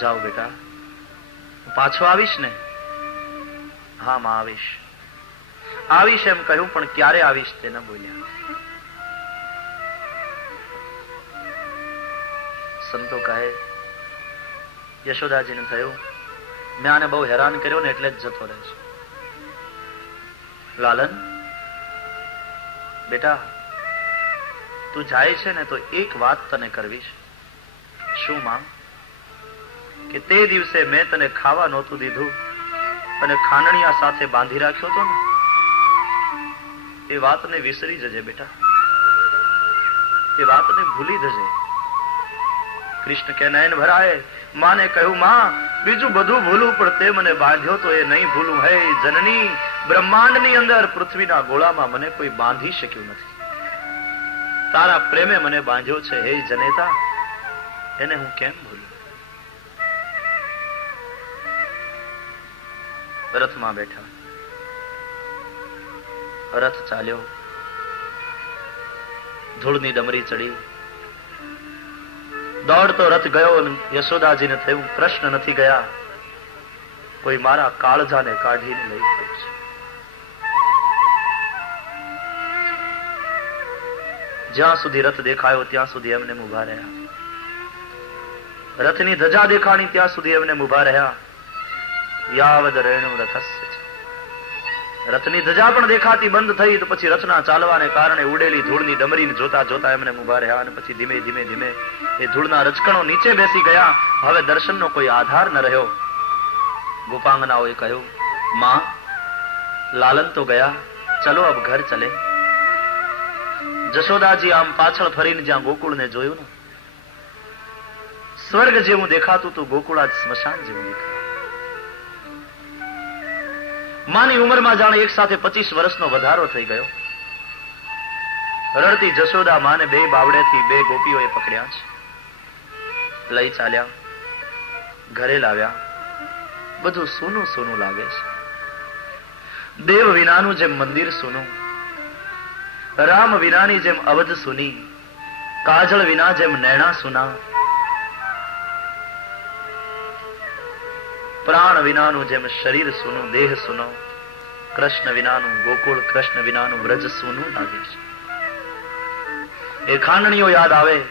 જાઓ બેટા, પાછો આવીશ ને? હા માં આવીશ। આવીશ એમ કહ્યું, પણ ક્યારે આવીશ તે ન બોલ્યા। સંતો કહે, યશોદાજીને થયું મેં આને બહુ હેરાન કર્યો ને એટલે જ જતો રહે છે। લાલન બેટા, તું જાય છે ને તો એક વાત તને કરવી છે। શું માં? કે તે દિવસે મેં તને ખાવા નહોતું દીધું અને ખાંડણિયા સાથે બાંધી રાખ્યો હતો ને, એ વાતને વિસરી જજે બેટા, એ વાતને ભૂલી જજે। કૃષ્ણ કે નયન ભરાય। માને કહ્યું, માં બીજું બધું ભૂલું પણ તે મને બાંધ્યો તો એ નહીં ભૂલું। હે જનની, બ્રહ્માંડની અંદર પૃથ્વીના ગોળામાં મને કોઈ બાંધી શક્યું નથી। તારા પ્રેમે મને બાંધ્યો છે હે જનેતા, એને હું કેમ ભૂલું? રથમાં બેઠા। રથ ચાલ્યો। ધૂળની ડમરી ચડી। દોડતો રથ ગયો। યશોદાજીને થયું કૃષ્ણ નથી ગયા, કોઈ મારા કાળજાને કાઢીને લઈ ગયું છે। જ્યાં સુધી રથ દેખાયો ત્યાં સુધી એમને ઉભા રહ્યા। રથની ધજા દેખાણી ત્યાં સુધી એમને ઉભા રહ્યા. યાવદ રેણુ રથસ્ય. રથની ધજા પણ દેખાતી બંધ થઈ તો પછી રથના ચાલવાને કારણે ઉડેલી ધૂળની ડમરીને જોતા જોતા એમને ઉભા રહ્યા અને પછી ધીમે ધીમે ધીમે એ ધૂળના રચકણો નીચે બેસી ગયા. હવે દર્શનનો કોઈ આધાર ન રહ્યો. ગોપાંગનાઓએ કહ્યું, માં, લાલન તો ગયા, ચલો અબ ઘર ચલે. જશોદાજી આમ પાછળ ફરીને જ્યાં ગોકુળને જોયું ને, સ્વર્ગ જેવું દેખાતું તું, ગોકુળ આજ સ્મશાન જેવું દેખાતું. માની ઉંમરમાં જાણે એક સાથે 25 વર્ષનો વધારો થઈ ગયો. રડતી જશોદા માને બે બાવડેથી બે ગોપીઓએ પકડ્યા છે, લઈ ચાલ્યા, ઘરે લાવ્યા. બધું સૂનું સૂનું લાગે છે. દેવ વિનાનું જેમ મંદિર સૂનું, રામ વિનાની જેમ અવધ સૂની, કાજળ વિના જેમ નૈણા સૂના, પ્રાણ વિનાનું જેમ શરીર સૂનું, દેહ સૂનો. કૃષ્ણ વિનાનું ગોકુળ, કૃષ્ણ વિનાનું વ્રજ સૂનું લાગે છે. એ ખાંડણીઓ યાદ આવે,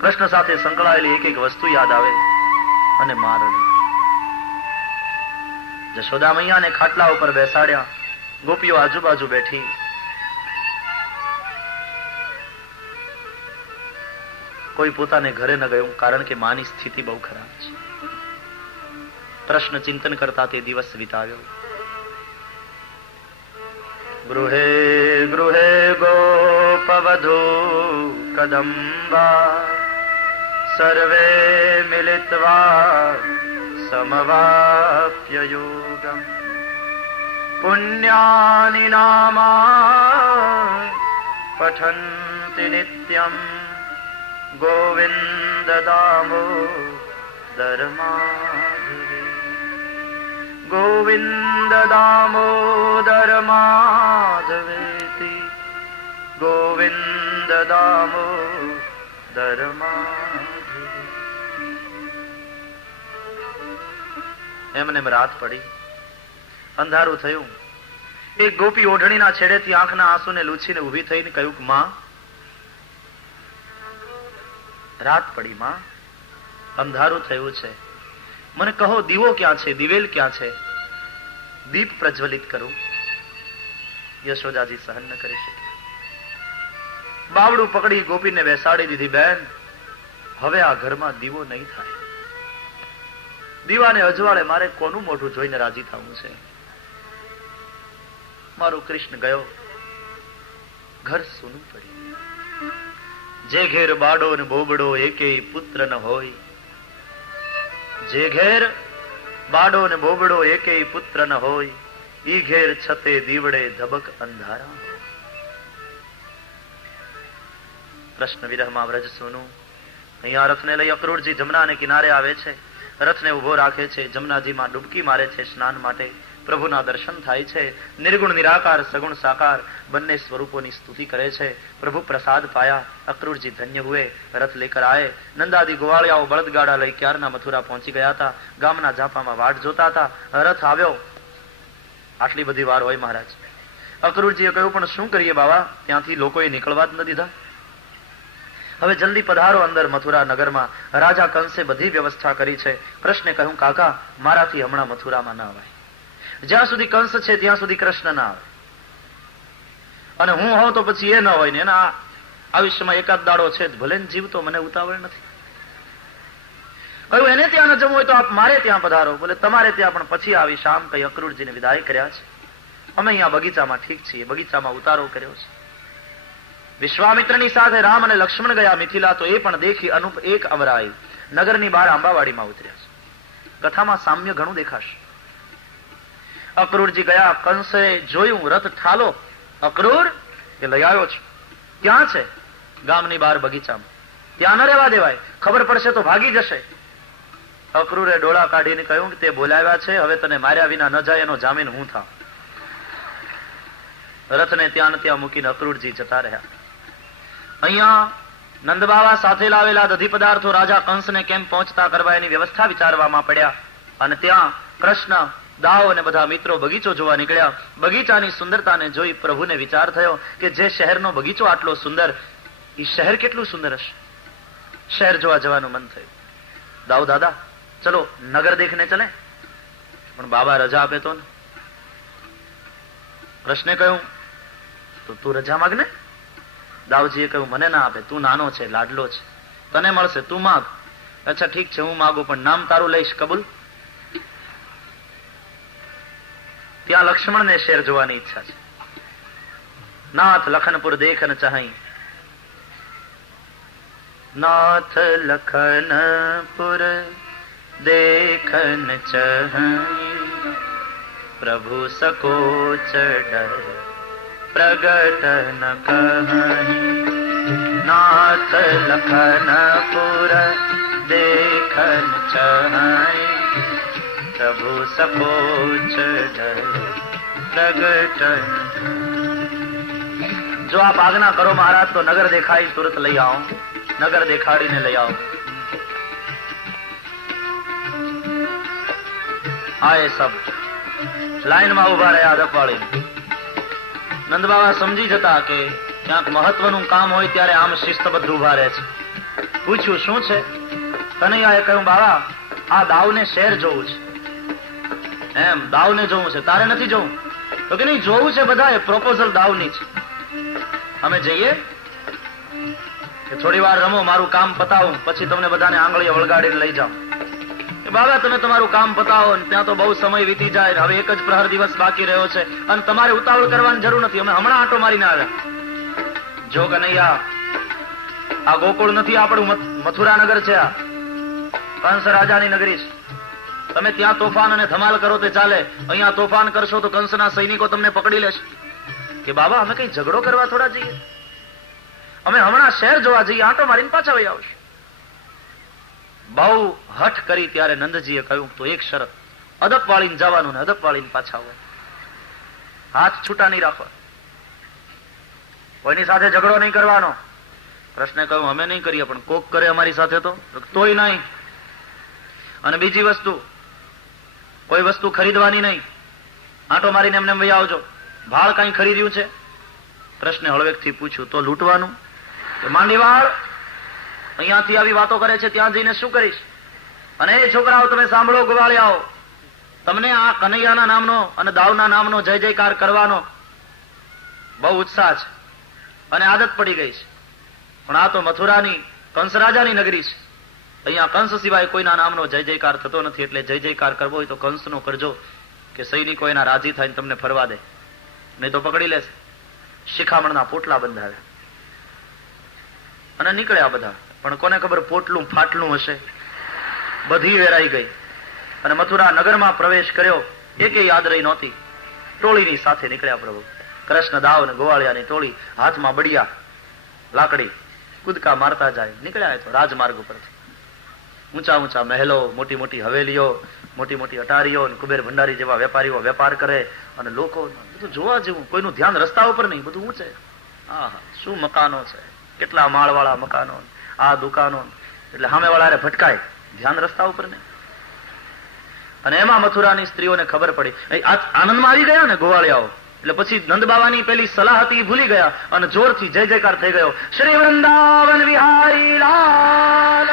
કૃષ્ણ સાથે સંકળાયેલી એક એક વસ્તુ યાદ આવે અને માં રડે. જશોદા મૈયાને ખાટલા ઉપર બેસાડ્યા, ગોપીઓ આજુબાજુ બેઠી. કોઈ પોતાને ઘરે ન ગયું, કારણ કે માની સ્થિતિ બહુ ખરાબ છે. પ્રશ્ન ચિંતન કરતા તે દિવસ વિતાવ્યો. ગૃહે ગૃહે ગોપવધૂ કદંબા સર્વે મિલિત્વા સમવાપ્ય યોગમ પુણ્યાનિ નામા પઠન્તિ નિત્યમ ગોવિંદ દામોદર માધવે. ગોવિંદ દામોદર માધવેતિ, ગોવિંદ દામોદર માધવે. એમને રાત પડી, અંધારું થયું. એક ગોપી ઓઢણીના છેડેથી આંખના આંસુને લૂછીને ઊભી થઈને કહ્યું, માં, રાત પડી માં, અંધારું થયું છે, મને કહો દીવો ક્યાં છે, દિવેલ ક્યાં છે, દીપ પ્રજ્વલિત કરું. યશોદાજી સહન ન કરી શકી. બાવડું પકડી ગોપીને બેસાડી દીધી. બેન, હવે આ ઘરમાં દીવો નહીં થાય. દીવાને અજવાળે મારે કોનું મોઢું જોઈને રાજી થવું છે? મારો કૃષ્ણ ગયો, ઘર સૂનું પડ્યું. જે ઘેર બાડો ને બોબડો એકેય પુત્ર ન હોય, જે ઘેર બાડો ને બોબડો એકેય પુત્ર ન હોય, ઈ ઘેર છતે દીવડે ધબક અંધારા. કૃષ્ણ વિરહમાં વ્રજ સૂનું. અહીંયા રથને લઈ અક્રૂરજી જમનાને કિનારે આવે છે, રથને ઉભો રાખે છે, જમનાજીમાં ડૂબકી મારે છે સ્નાન માટે. પ્રભુના દર્શન થાય છે. નિર્ગુણ નિરાકાર સગુણ સાકાર બંને સ્વરૂપોની સ્તુતિ કરે છે. પ્રભુ પ્રસાદ પાયા, અક્રૂરજી ધન્ય હુએ. રથ લેકર આયે. નંદાદી ગોવાળિયાઓ બળદગાડા લઈ ક્યારના મથુરા પહોંચી ગયા હતા. ગામના ઝાપામાં વાટ જોતા હતા. રથ આવ્યો. આટલી બધી વાર હોય મહારાજ. અક્રૂરજીએ કહ્યું, પણ શું કરીએ બાવા, ત્યાંથી લોકોએ નીકળવા જ ન દીધા. હવે જલ્દી પધારો અંદર મથુરા નગરમાં. રાજા કંસે બધી વ્યવસ્થા કરી છે. કૃષ્ણે કહ્યું, કાકા, મારાથી હમણાં મથુરામાં ના અવાય. જ્યાં સુધી કંસ છે ત્યાં સુધી કૃષ્ણ ના આવે, અને હું હોઉં તો પછી એ ન હોય ને. એના આયુષ્યમાં એકાદ દાડો છે, ભલે જીવ તો મને ઉતાવળ નથી. કહ્યું, એને ત્યાં ન જમવું હોય તો આપ મારે ત્યાં પધારો. બોલે, તમારે ત્યાં પણ પછી આવી શામ કઈ અક્રૂરજીને વિદાય કર્યા છે. અમે અહીંયા બગીચામાં ઠીક છીએ. બગીચામાં ઉતારો કર્યો છે. વિશ્વામિત્રની સાથે રામ અને લક્ષ્મણ ગયા મિથિલા, તો એ પણ દેખી અનુપ એક અમરાય. નગરની બહાર આંબાવાડીમાં ઉતર્યા છે. કથામાં સામ્ય ઘણું દેખાશે. અક્રૂરજી ગયા, કંસે જોયું, રથ ઠાલો. અક્રૂર, એ લઈ આવ્યો છે. ક્યાં છે? ગામની બહાર બગીચામાં. ત્યાં ન રહેવા દેવાય, ખબર પડશે તો ભાગી જશે. અક્રૂરે ડોળા કાઢીને કહ્યું કે તે બોલાવ્યા છે, હવે તને માર્યા વિના ન જાય, એનો જામીન હું થાઉં. રથને ત્યાં ને ત્યાં મૂકીને અક્રૂરજી જતા રહ્યા. અહીંયા નંદબાવા સાથે લાવેલા દધી પદાર્થો રાજા કંસને કેમ પહોંચતા કરવા એની વ્યવસ્થા વિચારવામાં પડ્યા. અને ત્યાં કૃષ્ણ, દાવ અને બધા મિત્રો બગીચો જોવા નીકળ્યા. બગીચાની સુંદરતાને જોઈ પ્રભુને વિચાર થયો કે જે શહેરનો બગીચો આટલો સુંદર, એ શહેર કેટલું સુંદર હશે. શહેર જોવા જવાનું મન થયું. દાઉ દાદા ચલો નગર દેખને ચલે. પણ બાબા રજા આપે તો ને. કૃષ્ણે કહ્યું તો તું રજા માગ ને. દાઉજીએ કહ્યું મને ના આપે, તું નાનો છે, લાડલો છે, તને મળશે, તું માગ. અચ્છા ઠીક છે, હું માગું, પણ નામ તારું લઈશ, કબૂલ? ત્યાં લક્ષ્મણને શેર જોવાની ઈચ્છા છે. નાથ લખનપુર દેખન ચાહી. નાથ લખનપુર દેખન ચાહી, પ્રભુ સકોચ ડર પ્રગટ ન કહી. નાથ લખનપુર દેખન ચાહી, પ્રભુ સકોચ ડર પ્રગટ. જો આપ આજ્ઞા કરો મહારાજ તો નગર દેખાડી તુરત લઈ આવો. નગર દેખાડીને લઈ આવો. હા એ સબ લાઈનમાં ઉભા રહ્યા અદપવાળી. નંદબાબા સમજી જતા કે ક્યાંક મહત્વનું કામ હોય ત્યારે આમ શિસ્તબદ્ધ ઉભા રહે છે. પૂછ્યું શું છે? કનૈયાએ કહ્યું બાબા આ દાવને શેર જોવું છે. એમ દાવને જોવું છે, તારે નથી જોવું? તો કે નહીં જોવું છે, બધા પ્રોપોઝલ દાવની છે. અમે જઈએ કે થોડી વાર રમો, મારું કામ પતાવું, પછી તમને બધાને આંગળીએ વળગાડીને લઈ જાઓ. બાબા તમે તમારું કામ પતાવો, ત્યાં તો બહુ સમય વીતી જાય, હવે એક જ પ્રહર દિવસ બાકી રહ્યો છે અને તમારે ઉતાવળ કરવાની જરૂર નથી, અમે હમણાં આંટો મારીને આવ્યા. જો કનૈયા આ ગોકુળ નથી, આપણું મથુરાનગર છે, આ કંસ રાજાની નગરી છે. તમે ત્યાં તોફાન અને ધમાલ કરો તે ચાલે, અહીંયા તોફાન કરશો તો કંસના સૈનિકો તમને પકડી લેશે. કે બાબા અમે કઈ ઝઘડો કરવા થોડા જઈએ, અમે હમણાં શહેર જોવા જઈએ, આંટો મારીને પાછા વહી આવશું. બહુ હઠ કરી ત્યારે નંદજીએ કહ્યું તો એક શરત, અદપ વાળીને જવાનું ને અદપ વાળીને પાછા આવવાનું, હાથ છૂટા નહીં રાખવા, કોઈની સાથે ઝઘડો નહીં કરવાનો. કૃષ્ણે કહ્યું અમે નહીં કરીએ, પણ કોક કરે અમારી સાથે તોય નહીં. અને બીજી વસ્તુ, કોઈ વસ્તુ ખરીદવાની નહીં, આંટો મારીને એમને વહી આવજો. ભાળ કઈ ખરીદ્યું છે? કૃષ્ણે હળવેકથી પૂછ્યું. તો લૂંટવાનું કે માંડીવાળ અહીંયાથી આવી વાતો કરે છે, ત્યાં જઈને શું કરીશ? અને એ છોકરાઓ તમે સાંભળો, ગોવાળિયાઓ, તમને આ કનૈયાના નામનો અને દાવના નામનો જય જયકાર કરવાનો બહુ ઉત્સાહ છે અને આદત પડી ગઈ છે. પણ આ તો મથુરાની કંસ રાજાની નગરી છે, અહીંયા કંસ સિવાય કોઈના નામનો જય જયકાર થતો નથી. એટલે જય જયકાર કરવો હોય તો કંસનો કરજો, કે સૈનિકો એના રાજી થઈને તમને ફરવા દે, નહીં તો પકડી લેશે. શિખામણના પોટલા બંધાવ્યા અને નીકળ્યા બધા. પણ કોને ખબર પોટલું ફાટલું હશે. બધી વેરાઈ ગઈ અને મથુરા નગરમાં પ્રવેશ કર્યો. એકે યાદ રહી નહોતી. ટોળીની સાથે નીકળ્યા પ્રભુ. કૃષ્ણ દાવ ને ગોવાળિયાની ટોળી, હાથમાં બડિયા લાકડી, કૂદકા મારતા જાય. નીકળ્યા તો રાજમાર્ગ ઉપરથી. ઊંચા ઊંચા મહેલો, મોટી મોટી હવેલીઓ, મોટી મોટી અટારીઓ, કુબેર ભંડારી જેવા વેપારીઓ વેપાર કરે અને લોકો બધું જોવા જેવું, કોઈનું ધ્યાન રસ્તા ઉપર નહીં, બધું ઊંચે. હા શું મકાનો છે, કેટલા માળવાળા મકાનો, આ દુકાનો, એટલે સામે વાળા ભટકાય, ધ્યાન રસ્તા ઉપર નહીં. અને એમાં મથુરાની સ્ત્રીઓને ખબર પડી, આનંદમાં આવી ગયા ને ગોવાળિયાઓ, એટલે પછી નંદબાવાની પેલી સલાહ હતી ભૂલી ગયા અને જોરથી જય જયકાર થઈ ગયો. શ્રી વૃંદાવન વિહારી લાલ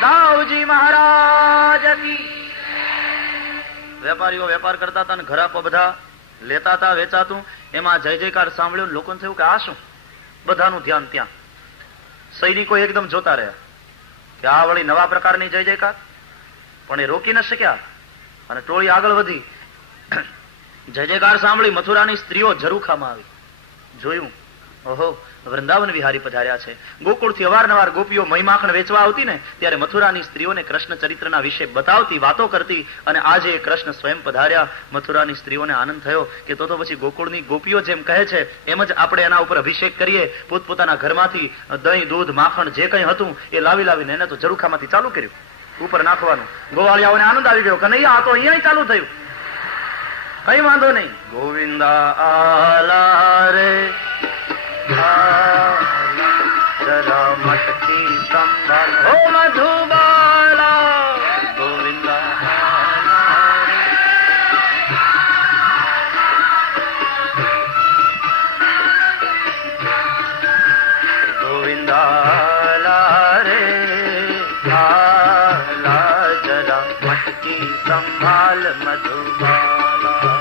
દાઉજી મહારાજ. વેપારીઓ વેપાર કરતા હતા ને ઘરાકો બધા લેતા હતા, વેચાતું. એમાં જય જયકાર સાંભળ્યું, લોકોને થયું કે આ શું? બધાનું ધ્યાન ત્યાં. સૈનિકો એકદમ જોતા રહ્યા કે આ વળી નવા પ્રકારની જય જયકાર, પણ એ રોકી ન શક્યા અને ટોળી આગળ વધી. જય જયકાર સાંભળી મથુરાની સ્ત્રીઓ ઝરૂખામાં આવી. જોયું, ઓહો વૃંદાવન વિહારી પધાર્યા છે. ગોકુળથી અવારનવાર ગોપીઓ મહી માખણ વેચવા આવતી ને, ત્યારે મથુરાની સ્ત્રીઓને કૃષ્ણ ચરિત્રના વિશે બતાવતી, વાતો કરતી. અને આજે કૃષ્ણ સ્વયં પધાર્યા. મથુરાની સ્ત્રીઓને આનંદ થયો કે તો પછી ગોકુળની ગોપીઓ જેમ કહે છે એમ જ આપણે એના ઉપર અભિષેક કરીએ. પોતપોતાના ઘરમાંથી દહીં, દૂધ, માખણ જે કંઈ હતું એ લાવીને એને તો ઝરૂખામાંથી ચાલુ કર્યું ઉપર નાખવાનું. ગોવાળિયાઓને આનંદ આવી ગયો કે નહીં, આ તો અહીંયા ચાલુ થયું, કઈ વાંધો નહીં. ગોવિંદા આલા રે જરા મટકી સંભાળ હો મધુબાલા. ગોવિંદા ગોવિંદા રે મટકી સંભાલ મધુબાલા.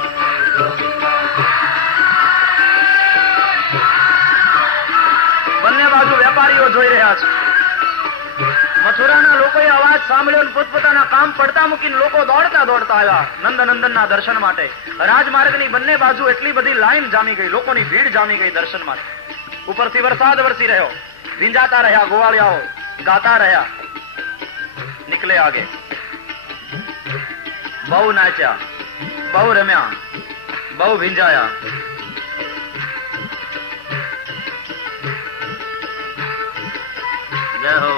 બંને બાજુ વેપારીઓ જોઈ રહ્યા છે. મથુરાના લોકોએ અવાજ સાંભળ્યો, પોતપોતાના કામ પડતા મૂકીને લોકો દોડતા દોડતા આવ્યા નંદનંદનના દર્શન માટે. રાજમાર્ગની બંને બાજુ એટલી બધી લાઈન જામી ગઈ, લોકોની ભીડ જામી ગઈ દર્શન માટે. ઉપરથી વરસાદ વરસી રહ્યો, ભીંજાતા રહ્યા ગોવાળિયાઓ, ગાતા રહ્યા. નીકળે આગે, બહુ નાચ્યા, બહુ રમ્યા, બહુ ભીંજાયા. જય હો.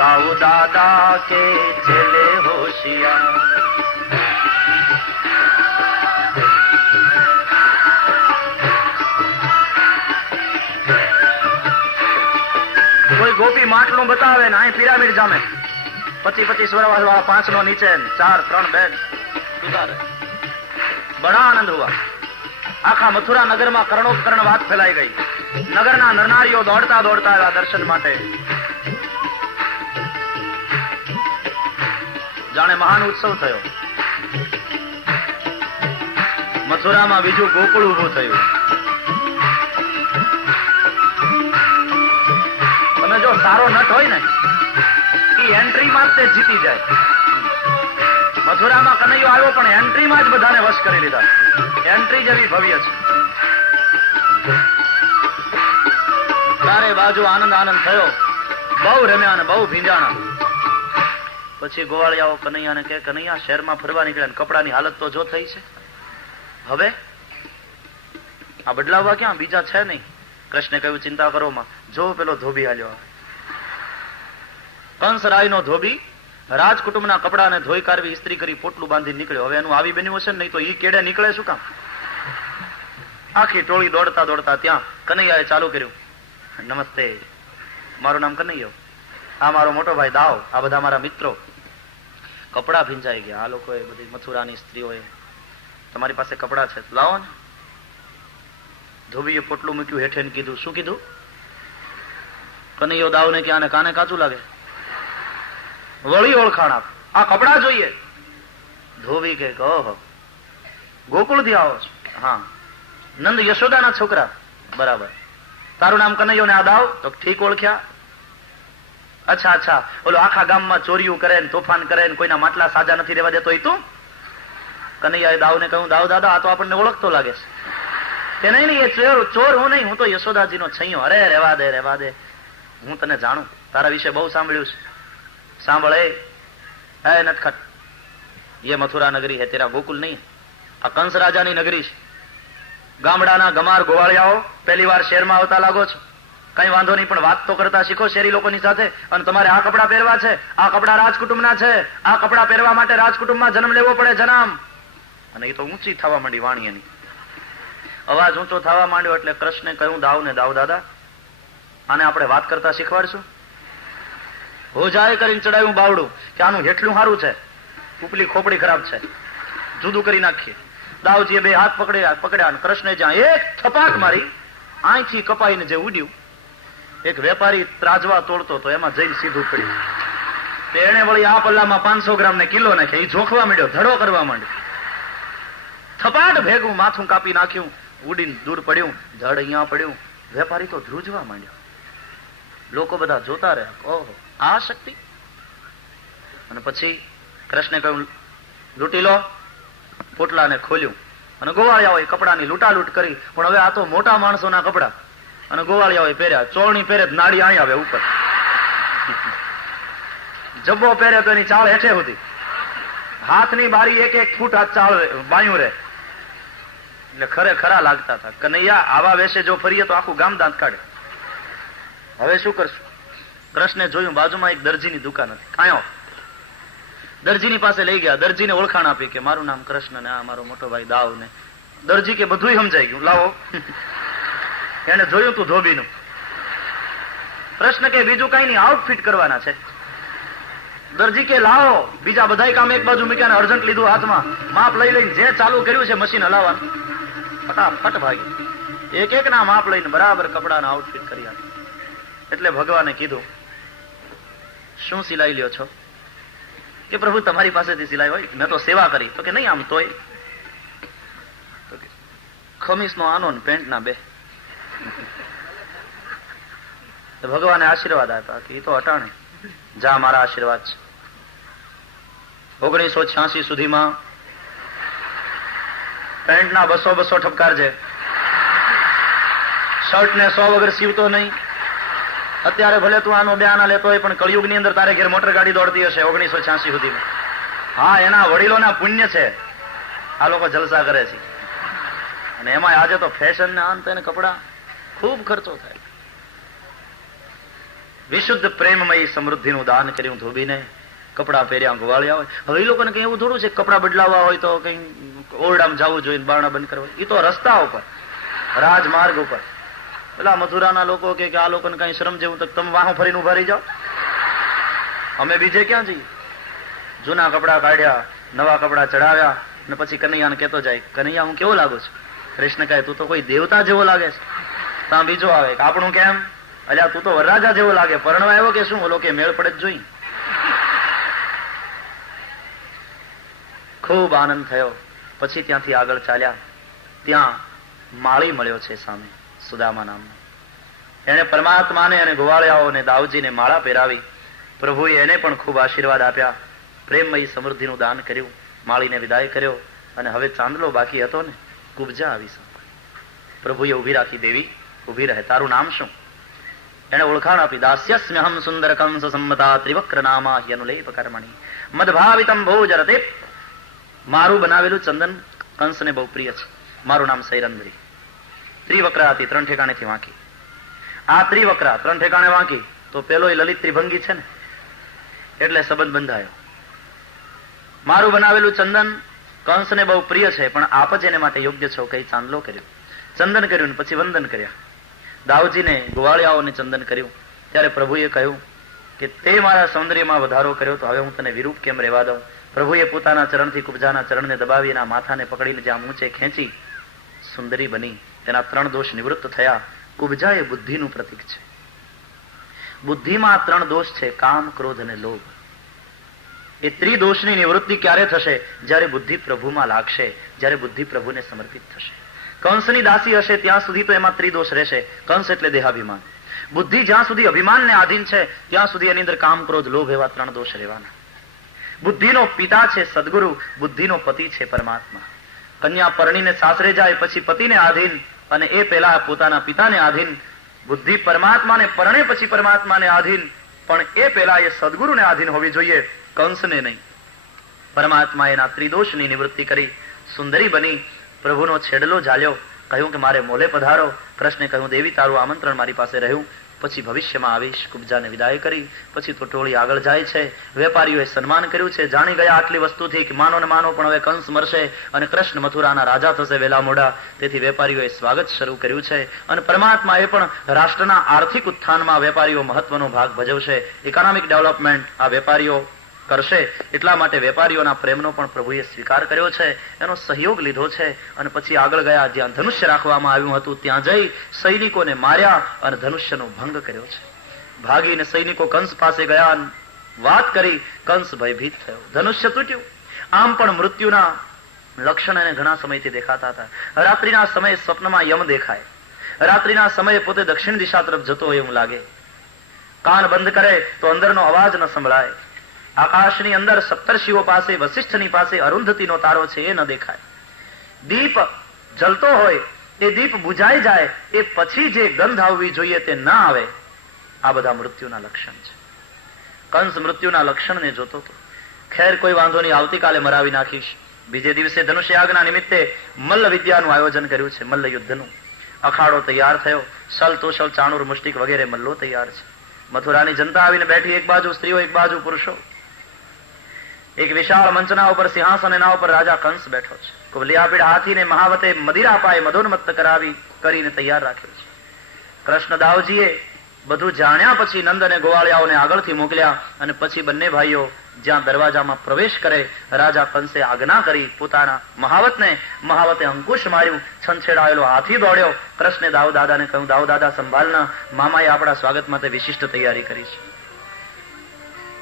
दाऊ दादा के चले होशियार. કોઈ ગોપી માટલું બતાવે ને અહીં પિરામિડ જામે, 25-25 વર્ષ વાળા 5 નો નીચે 4 3 બેડ સુધારે. બડા આનંદ હુआ. આખા મથુરા નગરમાં કર્ણોપકર્ણ વાત ફેલાઈ ગઈ. નગરના નરનારીઓ દોડતા દોડતા આવ્યા દર્શન માટે. જાણે મહાન ઉત્સવ થયો. મથુરામાં બીજું ગોકુળ ઉભું થયું. તમે જો સારો નટ હોય ને એ એન્ટ્રીમાં જ તે જીતી જાય. મથુરામાં કનૈયો આવ્યો પણ એન્ટ્રીમાં જ બધાને વશ કરી લીધા. એન્ટ્રી જેવી ભવ્ય છે. ચારે બાજુ આનંદ આનંદ થયો, બહુ રમ્યા અને બહુ ભીંજાણા. પછી ગોવાળિયાઓ કનૈયાને કે કનૈયા શહેરમાં ફરવા નીકળ્યા, કપડાની હાલત તો જો થઈ છે, હવે આ બદલાવવા ક્યાં, બીજા છે નહીં. કૃષ્ણે કહ્યું ચિંતા કરો માં, જો પેલો ધોબી હાલ્યો. કંસરાય નો ધોબી રાજકુટુંબના કપડાને ધોઈ કાઢવી, ઇસ્ત્રી કરી પોટલું બાંધી નીકળ્યો. હવે એનું આવી બન્યું હશે ને, નહીં તો ઈ કેડે નીકળે શું કામ. આખી ટોળી દોડતા દોડતા ત્યાં કનૈયાએ ચાલુ કર્યું. નમસ્તે, મારું નામ કનૈયો, આ મારો મોટો ભાઈ દાવ, આ બધા મારા મિત્રો. કપડા ભીંજાઈ ગયા. આ લોકોએ બધી મથુરાની સ્ત્રીઓએ, તમારી પાસે કપડા છે લાવો ને. ધોબીએ પોટલું મૂક્યું હેઠે ને કીધું, શું કીધું? કનૈયો દાવને કે આને કાને કાચું લાગે, વળી ઓળખાણ આપ, આ કપડા જોઈએ. ધોબી કે ઓહો, ગોકુળ થી આવો છો? હા. નંદ યશોદાના છોકરા? બરાબર. તારું નામ કનૈયો ને આ દાવ? તો ઠીક ઓળખ્યા. અચ્છા અચ્છા, ઓલો આખા ગામમાં ચોરીઓ કરે ને તોફાન કરે ને કોઈના માટલા સાજા નથી રહેવા દેતો, એ તું? કનૈયાએ દાવને કહ્યું, દાવ દાદા આ તો આપણને ઓળખતો લાગે છે. કે નહીં નહીં, એ ચોર હું નહીં, હું તો યશોદાજીનો છૈયો. અરે રહેવા દે રહેવા દે, હું તને જાણું, તારા વિશે બહુ સાંભળ્યું છે. સાંભળે એ નટખટ, ये मथुरा नगरी है, तेरा गोकुल नहीं. આ કંસ રાજાની નગરી છે. ગામડાના ગમાર ગોવાળિયાઓ પહેલી વાર શહેરમાં આવતા લાગો છો, કઈ વાંધો નહીં, પણ વાત તો કરતા શીખો શેરી લોકોની સાથે. અને તમારે આ કપડા પહેરવા છે, આ કપડા રાજકુટુંબના છે, આ કપડા પહેરવા માટે રાજકુટુંબમાં જન્મ લેવો પડે, જન્મ. અને એ તો ઊંચી થવા માંડી વાણી એની. અવાજ ઊંચો થવા માંડ્યો એટલે કૃષ્ણે કહ્યું દાવને, દાવ દાદા આને આપણે વાત કરતા શીખવાડશું. હોજાએ કરીને ચડાવ્યું બાવડું કે આનું હેઠલું સારું છે, ઉપલી ખોપડી ખરાબ છે, જુદું કરી નાખીએ. દાવજીએ બે હાથ પકડ્યા અને કૃષ્ણે જ્યાં એક થપાક મારી, અહીંથી કપાઈને જે ઉડ્યું, એક વેપારી ત્રાજવા તોડતો તો એમાં જઈને સીધું પડ્યું. એને વળી આ પલ્લામાં 500 ગ્રામ ને કિલો નાખે, એ જોખવા માંડ્યો, ધડો કરવા માંડ્યો. થપાટ ભેગું માથું કાપી નાખ્યું, ઉડીને દૂર પડ્યું, ધડ અહીંયા પડ્યું. વેપારી તો ધ્રુજવા માંડ્યો. લોકો બધા જોતા રહ્યા, ઓહો આ શક્તિ. અને પછી કૃષ્ણે કહ્યું લૂંટી લો. પોટલાને ખોલ્યું અને ગોવાળિયાઓએ કપડાની લૂંટાલૂંટ કરી. પણ હવે આ તો મોટા માણસોના કપડા અને ગોવાળિયાઓએ પહેર્યા. ચોરણી પહેરે નાડી અહીં આવે ઉપર, જબ્બો પહેરે તો એની ચાળ હેઠે હતી, હાથની બારી 1-1 ફૂટ આ ચાળ બાયું રે. એટલે ખરેખરા લાગતા હતા. કનૈયા આવા વેશે જો ફરીએ તો આખું ગામ દાંત કાઢે. હવે શું કરશું? કૃષ્ણે જોયું બાજુમાં એક દરજીની દુકાન હતી. કાયો દરજીની પાસે લઈ ગયા. દરજીને ઓળખાણ આપી કે મારું નામ કૃષ્ણ ને આ મારો મોટો ભાઈ દાવ ને. દરજી કે બધું સમજાઈ ગયું, લાવો. એને જોયું તું ધોબીનું. કૃષ્ણ કે બીજું કઈ નહીં, આઉટફિટ કરવાના છે. દરજી કે લાવો. બીજા બધા કામ એક બાજુ મૂક્યા, અર્જન્ટ લીધું હાથમાં, માપ લઈ લઈને જે ચાલુ કર્યું છે મશીન હલાવવાનું, ફટાફટ ભાગી. એક એક ના માપ લઈને બરાબર કપડાના આઉટફિટ કરી આપી. એટલે ભગવાને કીધું, શું સિલાઈ લ્યો છો? કે પ્રભુ તમારી પાસેથી સિલાઈ હોય, મેં તો સેવા કરી. તો કે નહીં, આમ તોય ખમીસ નો આનો ને પેન્ટ ના બે. ભગવાને આશીર્વાદ આપ્યા કે એ તો અટાણે જા, મારા આશીર્વાદ છે. 1986 સુધીમાં પેન્ટ ના 200 ઠપકારજે, શર્ટ ને 100 વગર સીવતો નહીં. અત્યારે ભલે તું આનો બે આના લેતો હોય, પણ કળિયુગ ની અંદર તારે ઘેર મોટર ગાડી દોડતી હશે 1986 સુધીમાં. હા, એના વડીલોના પુણ્ય છે, આ લોકો જલસા કરે છે. અને એમાં આજે તો ફેશન ને અંત એને કપડા ખૂબ ખર્ચો થાય. વિશુદ્ધ પ્રેમમય સમૃદ્ધિનું દાન કર્યું ધોબીને, કપડા પહેર્યા ગોવાળ્યા હોય. હવે એ લોકોને કઈ એવું થોડું છે કપડા બદલાવવા હોય તો કઈ ઓરડામાં જવું જોઈએ, બારણા બંધ કરવા. એ તો રસ્તા ઉપર, રાજમાર્ગ ઉપર. પેલા મથુરાના લોકો કે આ લોકોને કઈ શ્રમ જેવું, તો તમે વાહો ફરીને ઉભા રહી જાઓ, અમે બીજે ક્યાં જઈએ? જૂના કપડા કાઢ્યા, નવા કપડા ચડાવ્યા, અને પછી કનૈયાને કહેતો જાય, કનૈયા હું કેવો લાગુ છું? કૃષ્ણ કહે, તું તો કોઈ દેવતા જેવો લાગે છે. ત્યાં બીજો આવે, આપણું કેમ? અલ્યા તું તો વરરાજા જેવો લાગે, પરણવા આવ્યો કે શું? ઓલો કે મેળ પડે જ જોઈ. ખૂબ આનંદ થયો. પછી ત્યાંથી આગળ ચાલ્યા. ત્યાં માળી મળ્યો છે સામે, સુદામા નામનો. એને પરમાત્માને અને ગોવાળિયાઓને દાવજીને માળા પહેરાવી. પ્રભુએ એને પણ ખૂબ આશીર્વાદ આપ્યા, પ્રેમમય સમૃદ્ધિનું દાન કર્યું, માળીને વિદાય કર્યો. અને હવે ચાંદલો બાકી હતો ને, કુબજા આવી સાંભળી. પ્રભુએ ઉભી રાખી, દેવી ઉભી રહે, તારું નામ શું? એને ઓળખાણ આપી, દાસ્યસ્મ્યહમ સુંદર કંસ સંમતા ત્રિવક્ર નામા યનુલેપ કર્મણી મદભાવિતમ ભોજરતે. મારું બનાવેલું ચંદન કંસને બહુ પ્રિય છે. મારું નામ સૈરંદ્રી. ત્રિવક્રા હતી, 3 ઠેકાણેથી વાંકી. આ ત્રિવક્રા 3 ઠેકાણે વાંકી તો પેલો એ લલિત ત્રિભંગી છે ને, એટલે સંબંધ બંધાયો. મારું બનાવેલું ચંદન કંસને બહુ પ્રિય છે, પણ આપ જ એને માટે યોગ્ય છો. કઈ ચાંદલો કર્યો, ચંદન કર્યું, પછી વંદન કર્યા. દાવજીને ગોવાળિયાઓને ચંદન કર્યું. ત્યારે પ્રભુએ કહ્યું કે તે મારા સૌંદર્યમાં વધારો કર્યો, તો હવે હું તને વિરૂપ કેમ રહેવા દઉં? પ્રભુએ પોતાના ચરણથી કુબજાના ચરણને દબાવી એના માથાને પકડીને જ્યાં ઊંચે ખેંચી સુંદરી બની. તેના 3 દોષ નિવૃત્ત થયા. કુબજા એ બુદ્ધિનું પ્રતીક છે. બુદ્ધિમાં 3 દોષ છે, કામ, ક્રોધ અને લોભ. એ ત્રિદોષની નિવૃત્તિ ક્યારે થશે? જ્યારે બુદ્ધિ પ્રભુમાં લાગશે, જ્યારે બુદ્ધિ પ્રભુને સમર્પિત થશે. કંસની દાસી હશે ત્યાં સુધી તો એમાં ત્રિદોષ રહેશે. કંસ એટલે દેહાભિમાન. બુદ્ધિ જ્યાં સુધી અભિમાનને આધીન છે ત્યાં સુધી એની અંદર કામ, ક્રોધ, લોભ એવા 3 દોષ રહેવાના. બુદ્ધિનો પિતા છે સદગુરુ, બુદ્ધિનો પતિ છે પરમાત્મા. કન્યા પરણીને સાસરે જાય પછી પતિને આધીન, અને એ પહેલા પોતાના પિતાને આધીન. બુદ્ધિ પરમાત્માને પરણે પછી પરમાત્માને આધીન, પણ એ પહેલા એ સદગુરુને આધીન હોવી જોઈએ, કંસને નહીં. પરમાત્મા એના ત્રિદોષની નિવૃત્તિ કરી, સુંદરી બની, પ્રભુનો છેડલો ઝાલ્યો. કહ્યું કે મારે મોલે પધારો. કૃષ્ણે કહ્યું, દેવી તારું આમંત્રણ મારી પાસે રહ્યું, પછી ભવિષ્યમાં આવીશ. કુબજાને વિદાય કરી પછી તો ટોળી આગળ જાય છે. વેપારીઓએ સન્માન કર્યું છે, જાણી ગયા આટલી વસ્તુથી કે માનો ને માનો પણ હવે કંસ મરશે અને કૃષ્ણ મથુરાના રાજા થશે વેલા મોડા. તેથી વેપારીઓએ સ્વાગત શરૂ કર્યું છે. અને પરમાત્માએ પણ રાષ્ટ્રના આર્થિક ઉત્થાનમાં વેપારીઓ મહત્વનો ભાગ ભજવશે. ઇકોનોમિક ડેવલપમેન્ટ આ વેપારીઓ કરશે. એટલા માટે વેપારીઓના પ્રેમનો પણ પ્રભુએ સ્વીકાર કર્યો છે, એનો સહયોગ લીધો છે. અને પછી આગળ ગયા, જ્યાં ધનુષ્ય રાખવામાં આવ્યું હતું ત્યાં જઈ સૈનિકોને માર્યા અને ધનુષ્યનો ભંગ કર્યો છે. ભાગીને સૈનિકો કંસ પાસે ગયા, વાત કરી, કંસ ભયભીત થયો, ધનુષ્ય તૂટ્યું. આમ પણ મૃત્યુના લક્ષણ એને ઘણા સમયથી દેખાતા હતા. રાત્રિના સમયે સ્વપ્નમાં યમ દેખાય, રાત્રિના સમયે પોતે દક્ષિણ દિશા તરફ જતો હોય એવું લાગે. કાન બંધ કરે તો અંદરનો અવાજ ન સંભળાય. આકાશની અંદર સપ્તર્ષિઓ પાસે, વશિષ્ઠની પાસે અરુંધતીનો તારો છે એ ન દેખાય. દીપ જલતો હોય, એ દીપ બુઝાઈ જાય, એ પછી જે ગંધ આવવી જોઈએ તે ના આવે. આ બધા મૃત્યુના લક્ષણ છે. કંસ મૃત્યુના લક્ષણને જોતો હતો. ખેર કોઈ વાંધો નહીં, આવતીકાલે મરાવી નાખીશ. બીજે દિવસે ધનુષ્યયાગના નિમિત્તે મલ્લ વિદ્યાનું આયોજન કર્યું છે, મલ્લ યુદ્ધનું. અખાડો તૈયાર થયો. સલ, તોશલ, ચાણુર, મુષ્ટિક વગેરે મલ્લો તૈયાર છે. મથુરાની જનતા આવીને બેઠી, એક બાજુ સ્ત્રીઓ, એક બાજુ પુરુષો. એક વિશાળ મંચના ઉપર સિંહાસન, એના ઉપર રાજા કંસ બેઠો છે. કુબલિયાપીડ હાથીને મહાવતે મદિરા પાય મદોન્મત્ત કરીને તૈયાર રાખ્યો છે. કૃષ્ણ દાવજીએ બધું જાણ્યા પછી નંદ અને ગોવાળિયાઓને આગળથી મોકલ્યા અને પછી બંને ભાઈઓ જ્યાં દરવાજામાં પ્રવેશ કરે, રાજા કંસે આજ્ઞા કરી પોતાના મહાવતે અંકુશ માર્યું. છંછેડાયેલો હાથી દોડ્યો. કૃષ્ણે દાઉ દાદાને કહ્યું, દાઉ દાદા સંભાળના, મામાએ આપણા સ્વાગત માટે વિશિષ્ટ તૈયારી કરી છે.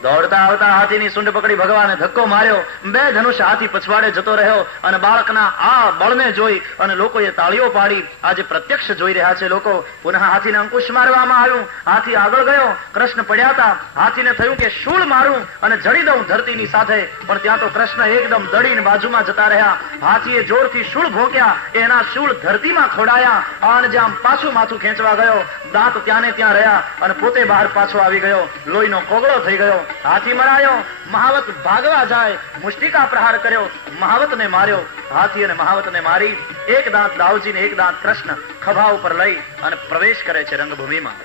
દોડતા આવતા હાથીની સૂંઢ પકડી ભગવાને ધક્કો માર્યો. બે ધનુષ હાથી પછવાડે જતો રહ્યો અને બાળકના આ બળને જોઈ અને લોકોએ તાળીઓ પાડી. આજે પ્રત્યક્ષ જોઈ રહ્યા છે લોકો. પુનઃ હાથીને અંકુશ મારવામાં આવ્યું. હાથી આગળ ગયો. કૃષ્ણ પડ્યા હતા. હાથીને થયું કે શૂળ મારું અને જડી દઉં ધરતીની સાથે, પણ ત્યાં તો કૃષ્ણ એકદમ દડીને બાજુમાં જતા રહ્યા. હાથીએ જોરથી શૂળ ભોંક્યા. એના શૂળ ધરતીમાં ખોડાયા અને જ્યાં પાછું માથું ખેંચવા ગયો, દાંત ત્યાંને ત્યાં રહ્યા અને પોતે બહાર પાછો આવી ગયો. લોહીનો કોગળો થઈ ગયો. હાથી મરાયો. મહાવત ભાગવા જાય, મુષ્ટિકા પ્રહાર કર્યો, મહાવતને માર્યો. હાથી અને મહાવતને મારી એક દાંત દાઉજીને એક દાંત કૃષ્ણ ખભા ઉપર લઈ અને પ્રવેશ કરે છે રંગભૂમિમાં.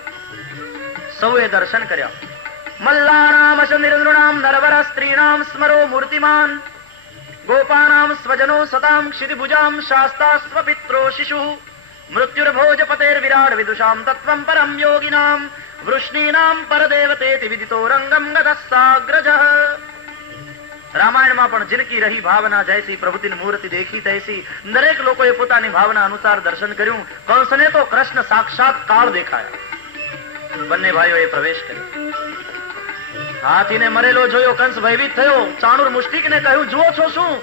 સૌએ દર્શન કર્યા. મલ્લાનામ અશનિર્નૃણામ નરવર સ્ત્રીણામ સ્મરો મૂર્તિમાન ગોપાનામ સ્વજનો સતામ ક્ષિતિભુજામ શાસ્તા સ્વપિત્રો શિશુ મૃત્યુર્ભોજપતેર વિરાટ વિદુષામ તત્વમ પરમ યોગિનામ વૃષ્ણીનામ પરદેવતેતિ વિદિતો રંગમ ગદસ્સાગ્રજ. રામાયણમાં પણ જિનકી રહી ભાવના જૈસી પ્રભુતિની મૂર્તિ દેખી તૈસી. દરેક લોકોએ પોતાની ભાવના અનુસાર દર્શન કર્યું. કંસને તો કૃષ્ણ સાક્ષાત કાળ દેખાયા. બંને ભાઈઓએ પ્રવેશ કર્યો. હાથીને મરેલો જોયો. કંસ ભયભીત થયો. ચાણુર મુષ્ટિકને કહ્યું, જુઓ છો શું?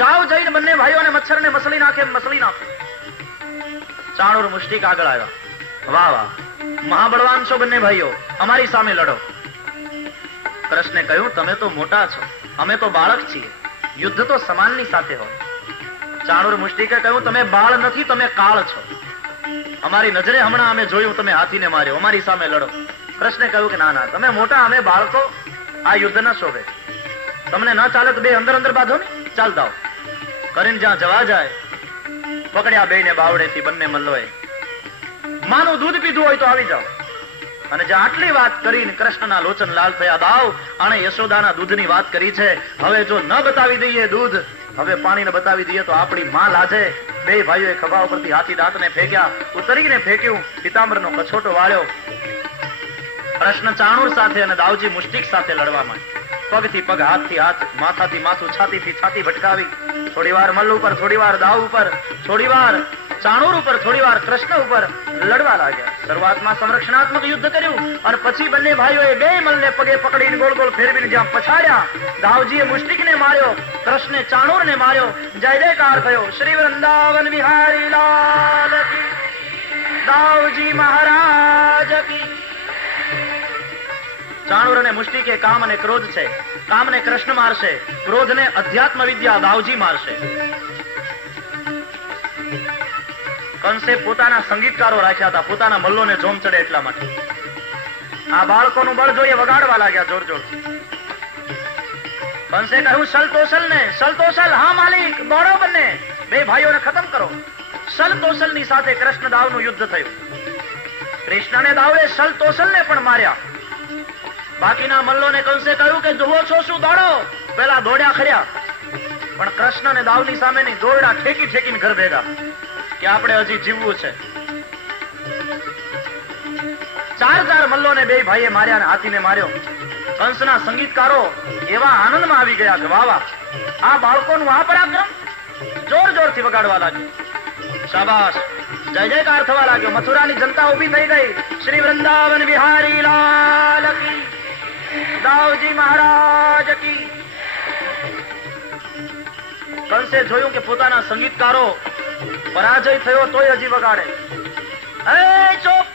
જાઓ જઈને બંને ભાઈઓને મચ્છરને મસળી નાખો. ચાણુર મુષ્ટિક આગળ આવ્યા. વાહ વાહ, મહાબળવાન છો બંને ભાઈઓ, અમારી સામે લડો. કૃષ્ણે કહ્યું, તમે તો મોટા છો, અમે તો બાળક છીએ. યુદ્ધ તો સમાનની સાથે હોય. ચાણુર મુષ્ટિકે કહ્યું, તમે બાળ નથી, તમે કાળ છો. અમારી નજરે હમણાં અમે જોયું તમે હાથીને માર્યો, અમારી સામે લડો. કૃષ્ણે કહ્યું કે ના ના, તમે મોટા, અમે બાળકો, આ યુદ્ધ ન શોભે. તમને ન ચાલે તો બે અંદર અંદર બાંધો ને, ચાલ દાવ કરીને જ્યાં જવા જાય. પકડ્યા બેને બાવડેથી બંને મલ્લોએ. માનું દૂધ પીધું હોય તો આવી જાઓ. અને જે આટલી વાત કરીને કૃષ્ણના લોચન લાલ થયા. દાવ આણે યશોદાના દૂધની વાત કરી છે. હવે જો ન બતાવી દઈએ દૂધ, હવે પાણીને બતાવી દઈએ તો આપણી માં લાજે. બે ભાઈઓએ ખભા ઉપરથી હાથી દાંતને ફેંક્યા. ઉતરીને ફેંક્યું. પિતાંબરનો કછોટો વાળ્યો. કૃષ્ણ ચાણુર સાથે અને દાવજી મુષ્ટિક સાથે લડવા માંડ્યા. પગથી પગ, હાથથી હાથ, માથાથી માથું, છાતીથી છાતી ભટકાવી. થોડી વાર મલ્લ ઉપર, થોડી વાર દાવ ઉપર, થોડી વાર ચાણુર ઉપર, થોડી વાર કૃષ્ણ ઉપર લડવા લાગ્યા. શરૂઆતમાં સંરક્ષણાત્મક યુદ્ધ કર્યું અને પછી બંને ભાઈઓએ બે મલને પગે પકડીને ગોળ ગોળ ફેરવીને જ્યાં પછાડ્યા. દાવજીએ મુષ્ટિકને માર્યો, કૃષ્ણે ચાણુરને માર્યો. જય જયકાર થયો. શ્રી વૃંદાવન વિહારી લાલ કી, દાવજી મહારાજ કી. ચાણુર અને મુષ્ટિકે કામ અને ક્રોધ છે. કામને કૃષ્ણ મારશે, ક્રોધને અધ્યાત્મ વિદ્યા દાવજી મારશે. કંસે પોતાના સંગીતકારો રાખ્યા હતા, પોતાના મલ્લોને જોમ ચડે એટલા માટે. આ બાળકોનું બળ જોઈએ વગાડવા લાગ્યા જોર જોર. કંસે કહ્યું, સલ તોસલ, હા માલિક, દોડો બંને, બે ભાઈઓને ખતમ કરો. સલ તોસલની સાથે કૃષ્ણ દાવનું યુદ્ધ થયું. કૃષ્ણને દાવે સલ તોસલને પણ માર્યા. બાકીના મલ્લોને કંસે કહ્યું કે જુઓ છો શું, દોડો. પેલા દોડ્યા ખર્યા, પણ કૃષ્ણ ને દાવની સામે ની દોરડા ઠેકીને ઘર ભેગા કે આપણે હજી જીવવું છે. ચાર મલ્લોને બે ભાઈએ માર્યા અને હાથીને માર્યો. કંસના સંગીતકારો એવા આનંદમાં આવી ગયા કે વાહ, આ બાળકોનું આ પરાક્રમ. જોર જોરથી વગાડવા લાગ્યું. શાબાશ, જય જયકાર થવા લાગ્યો. મથુરાની જનતા ઉભી થઈ ગઈ. શ્રી વૃંદાવન વિહારી લાલ કી, દાવજી મહારાજ કી. કંસે જોયું કે પોતાના સંગીતકારો પરાજય થયો તોય હજી વગાડે. ચૂપ,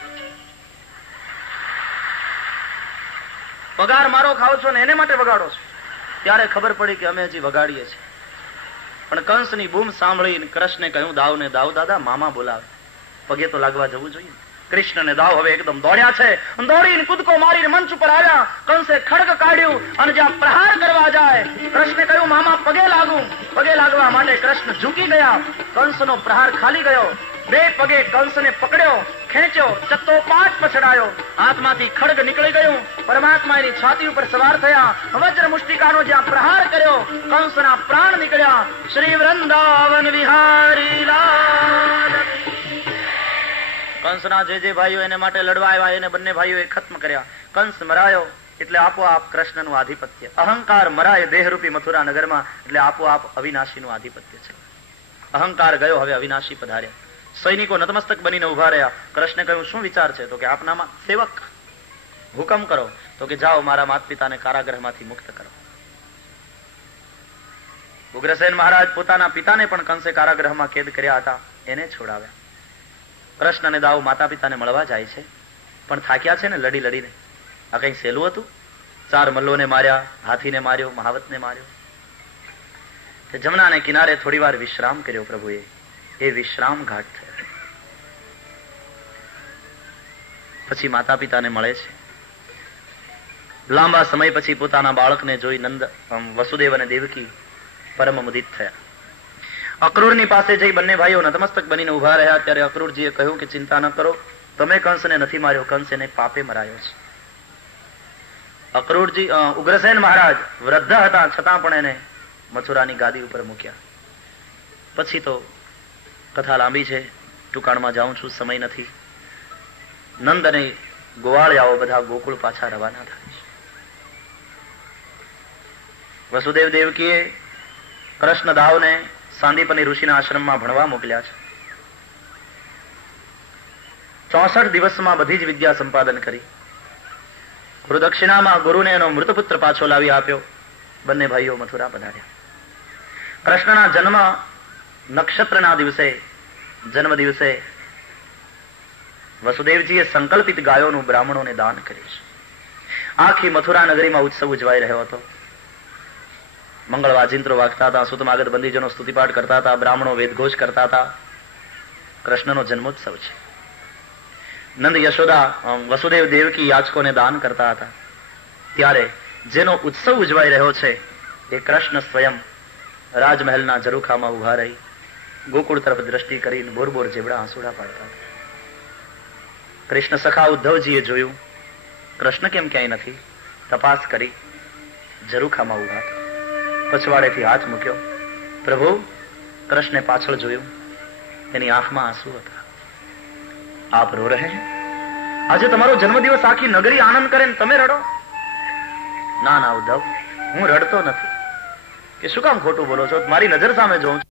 પગાર મારો ખાવ છો ને એને માટે વગાડો છો. ત્યારે ખબર પડી કે અમે હજી વગાડીએ છીએ. પણ કંસની બૂમ સાંભળીને કૃષ્ણે કહ્યું, દાવને, દાવ દાદા, મામા બોલાવે, પગે તો લાગવા જવું જોઈએ. કૃષ્ણ ને દાવ હવે એકદમ દોડ્યા છે. દોડીને કૂદકો મારીને મંચ ઉપર આવ્યા. કંસે ખડગ કાઢ્યું અને જ્યાં પ્રહાર કરવા જાય, કૃષ્ણે કહ્યું, મામા પગે લાગું. પગે લાગવા માટે કૃષ્ણ ઝૂકી ગયા. કંસનો પ્રહાર ખાલી ગયો. બે પગે કંસને પકડ્યો, ખેંચ્યો, ચત્તોપાટ પછડાયો, હાથમાંથી ખડગ નીકળી ગયું. પરમાત્મા એની છાતી ઉપર સવાર થયા, વજ્ર મુષ્ટિકાનો જ્યાં પ્રહાર કર્યો, કંસના પ્રાણ નીકળ્યા. શ્રી વૃંદાવન વિહારી લાલ. કંસના જે ભાઈઓ એને માટે લડવા આવ્યા એને બંને ભાઈઓએ ખત્મ કર્યા. કંસ મરાયો એટલે આપોઆપ કૃષ્ણનું આધિપત્ય. અહંકાર મરાય દેહરૂપી મથુરા નગરમાં એટલે આપોઆપ અવિનાશીનું આધિપત્ય છે. અહંકાર ગયો, હવે અવિનાશી પધાર્યા. સૈનિકો નતમસ્તક બનીને ઉભા રહ્યા. કૃષ્ણે કહ્યું, શું વિચાર છે? તો કે આપના સેવક, હુકમ કરો. તો કે જાઓ, મારા માતા પિતાને કારાગૃહમાંથી મુક્ત કરો. ઉગ્રસેન મહારાજ પોતાના પિતાને પણ કંસે કારાગૃહમાં કેદ કર્યા હતા, એને છોડાવ્યા. કૃષ્ણ અને દાઉ માતા પિતાને મળવા જાય છે, પણ થાક્યા છે ને લડી લડીને. આ કઈ સહેલું હતું? 4 મલ્લોને માર્યા, હાથીને માર્યો, મહાવતને માર્યો. જમનાને કિનારે થોડી વાર વિશ્રામ કર્યો પ્રભુએ. એ વિશ્રામ ઘાટ થયો. પછી માતા પિતાને મળે છે. લાંબા સમય પછી પોતાના બાળકને જોઈ નંદ વસુદેવ અને દેવકી પરમ મુદિત થયા. અક્રૂરની પાસે જઈ બંને ભાઈઓ નતમસ્તક બનીને ઉભા રહ્યા. ત્યારે અક્રૂરજીએ કહ્યું કે ચિંતા ન કરો, તમે કંસને નથી માર્યો, કંસ એને પાપે મરાયો છે. અક્રૂરજી ઉગ્રસેન મહારાજ વૃદ્ધ હતા, છતાં પણ એને મથુરાની ગાદી ઉપર મૂક્યા. પછી તો કથા લાંબી છે, ટૂંકાણમાં જાઉં છું, સમય નથી. નંદ અને ગોવાળિયાઓ બધા ગોકુળ પાછા રવાના થાય છે. વસુદેવ દેવકીએ કૃષ્ણ દાવને સાંદીપની ઋષિના આશ્રમમાં ભણવા મોકલ્યા છે. 64 દિવસમાં બધી જ વિદ્યા સંપાદન કરી. ગુરુદક્ષિણામાં ગુરુને એનો મૃતપુત્ર પાછો લાવી આપ્યો. બંને ભાઈઓ મથુરા પધાર્યા. કૃષ્ણના જન્મ નક્ષત્રના દિવસે, જન્મ દિવસે વસુદેવજીએ સંકલ્પિત ગાયોનું બ્રાહ્મણોને દાન કર્યું છે. આખી મથુરા નગરીમાં ઉત્સવ ઉજવાઈ રહ્યો હતો. મંગળ વાજિંત્રો વાગતા હતા, સુતમાગત બંદીજનો સ્તુતિપાઠ કરતા હતા, બ્રાહ્મણો વેદઘોષ કરતા હતા. કૃષ્ણનો જન્મોત્સવ છે. નંદ યશોદા વસુદેવ દેવકી યાચકોને દાન કરતા હતા. ત્યારે જેનો ઉત્સવ ઉજવાઈ રહ્યો છે એ કૃષ્ણ સ્વયં રાજમહેલના ઝરૂખામાં ઉભા રહી ગોકુળ તરફ દ્રષ્ટિ કરીને બોર બોર જેવડા આંસુડા પાડતા હતા. કૃષ્ણ સખા ઉદ્ધવજીએ જોયું કૃષ્ણ કેમ ક્યાંય નથી. તપાસ કરી, ઝરૂખામાં ઉભા હતા. પછવાડેથી હાથ મૂક્યો. પ્રભુ, કૃષ્ણે પાછળ જોયું, એની આંખમાં આંસુ હતા. આપ રો રહે હૈ? આજે તમારો જન્મદિવસ આખી નગરી આનંદ કરે ને તમે રડો? ના ના ઉદ્ધવ, હું રડતો નથી. કે શું કામ ખોટું બોલો છો? મારી નજર સામે જોઉં છું.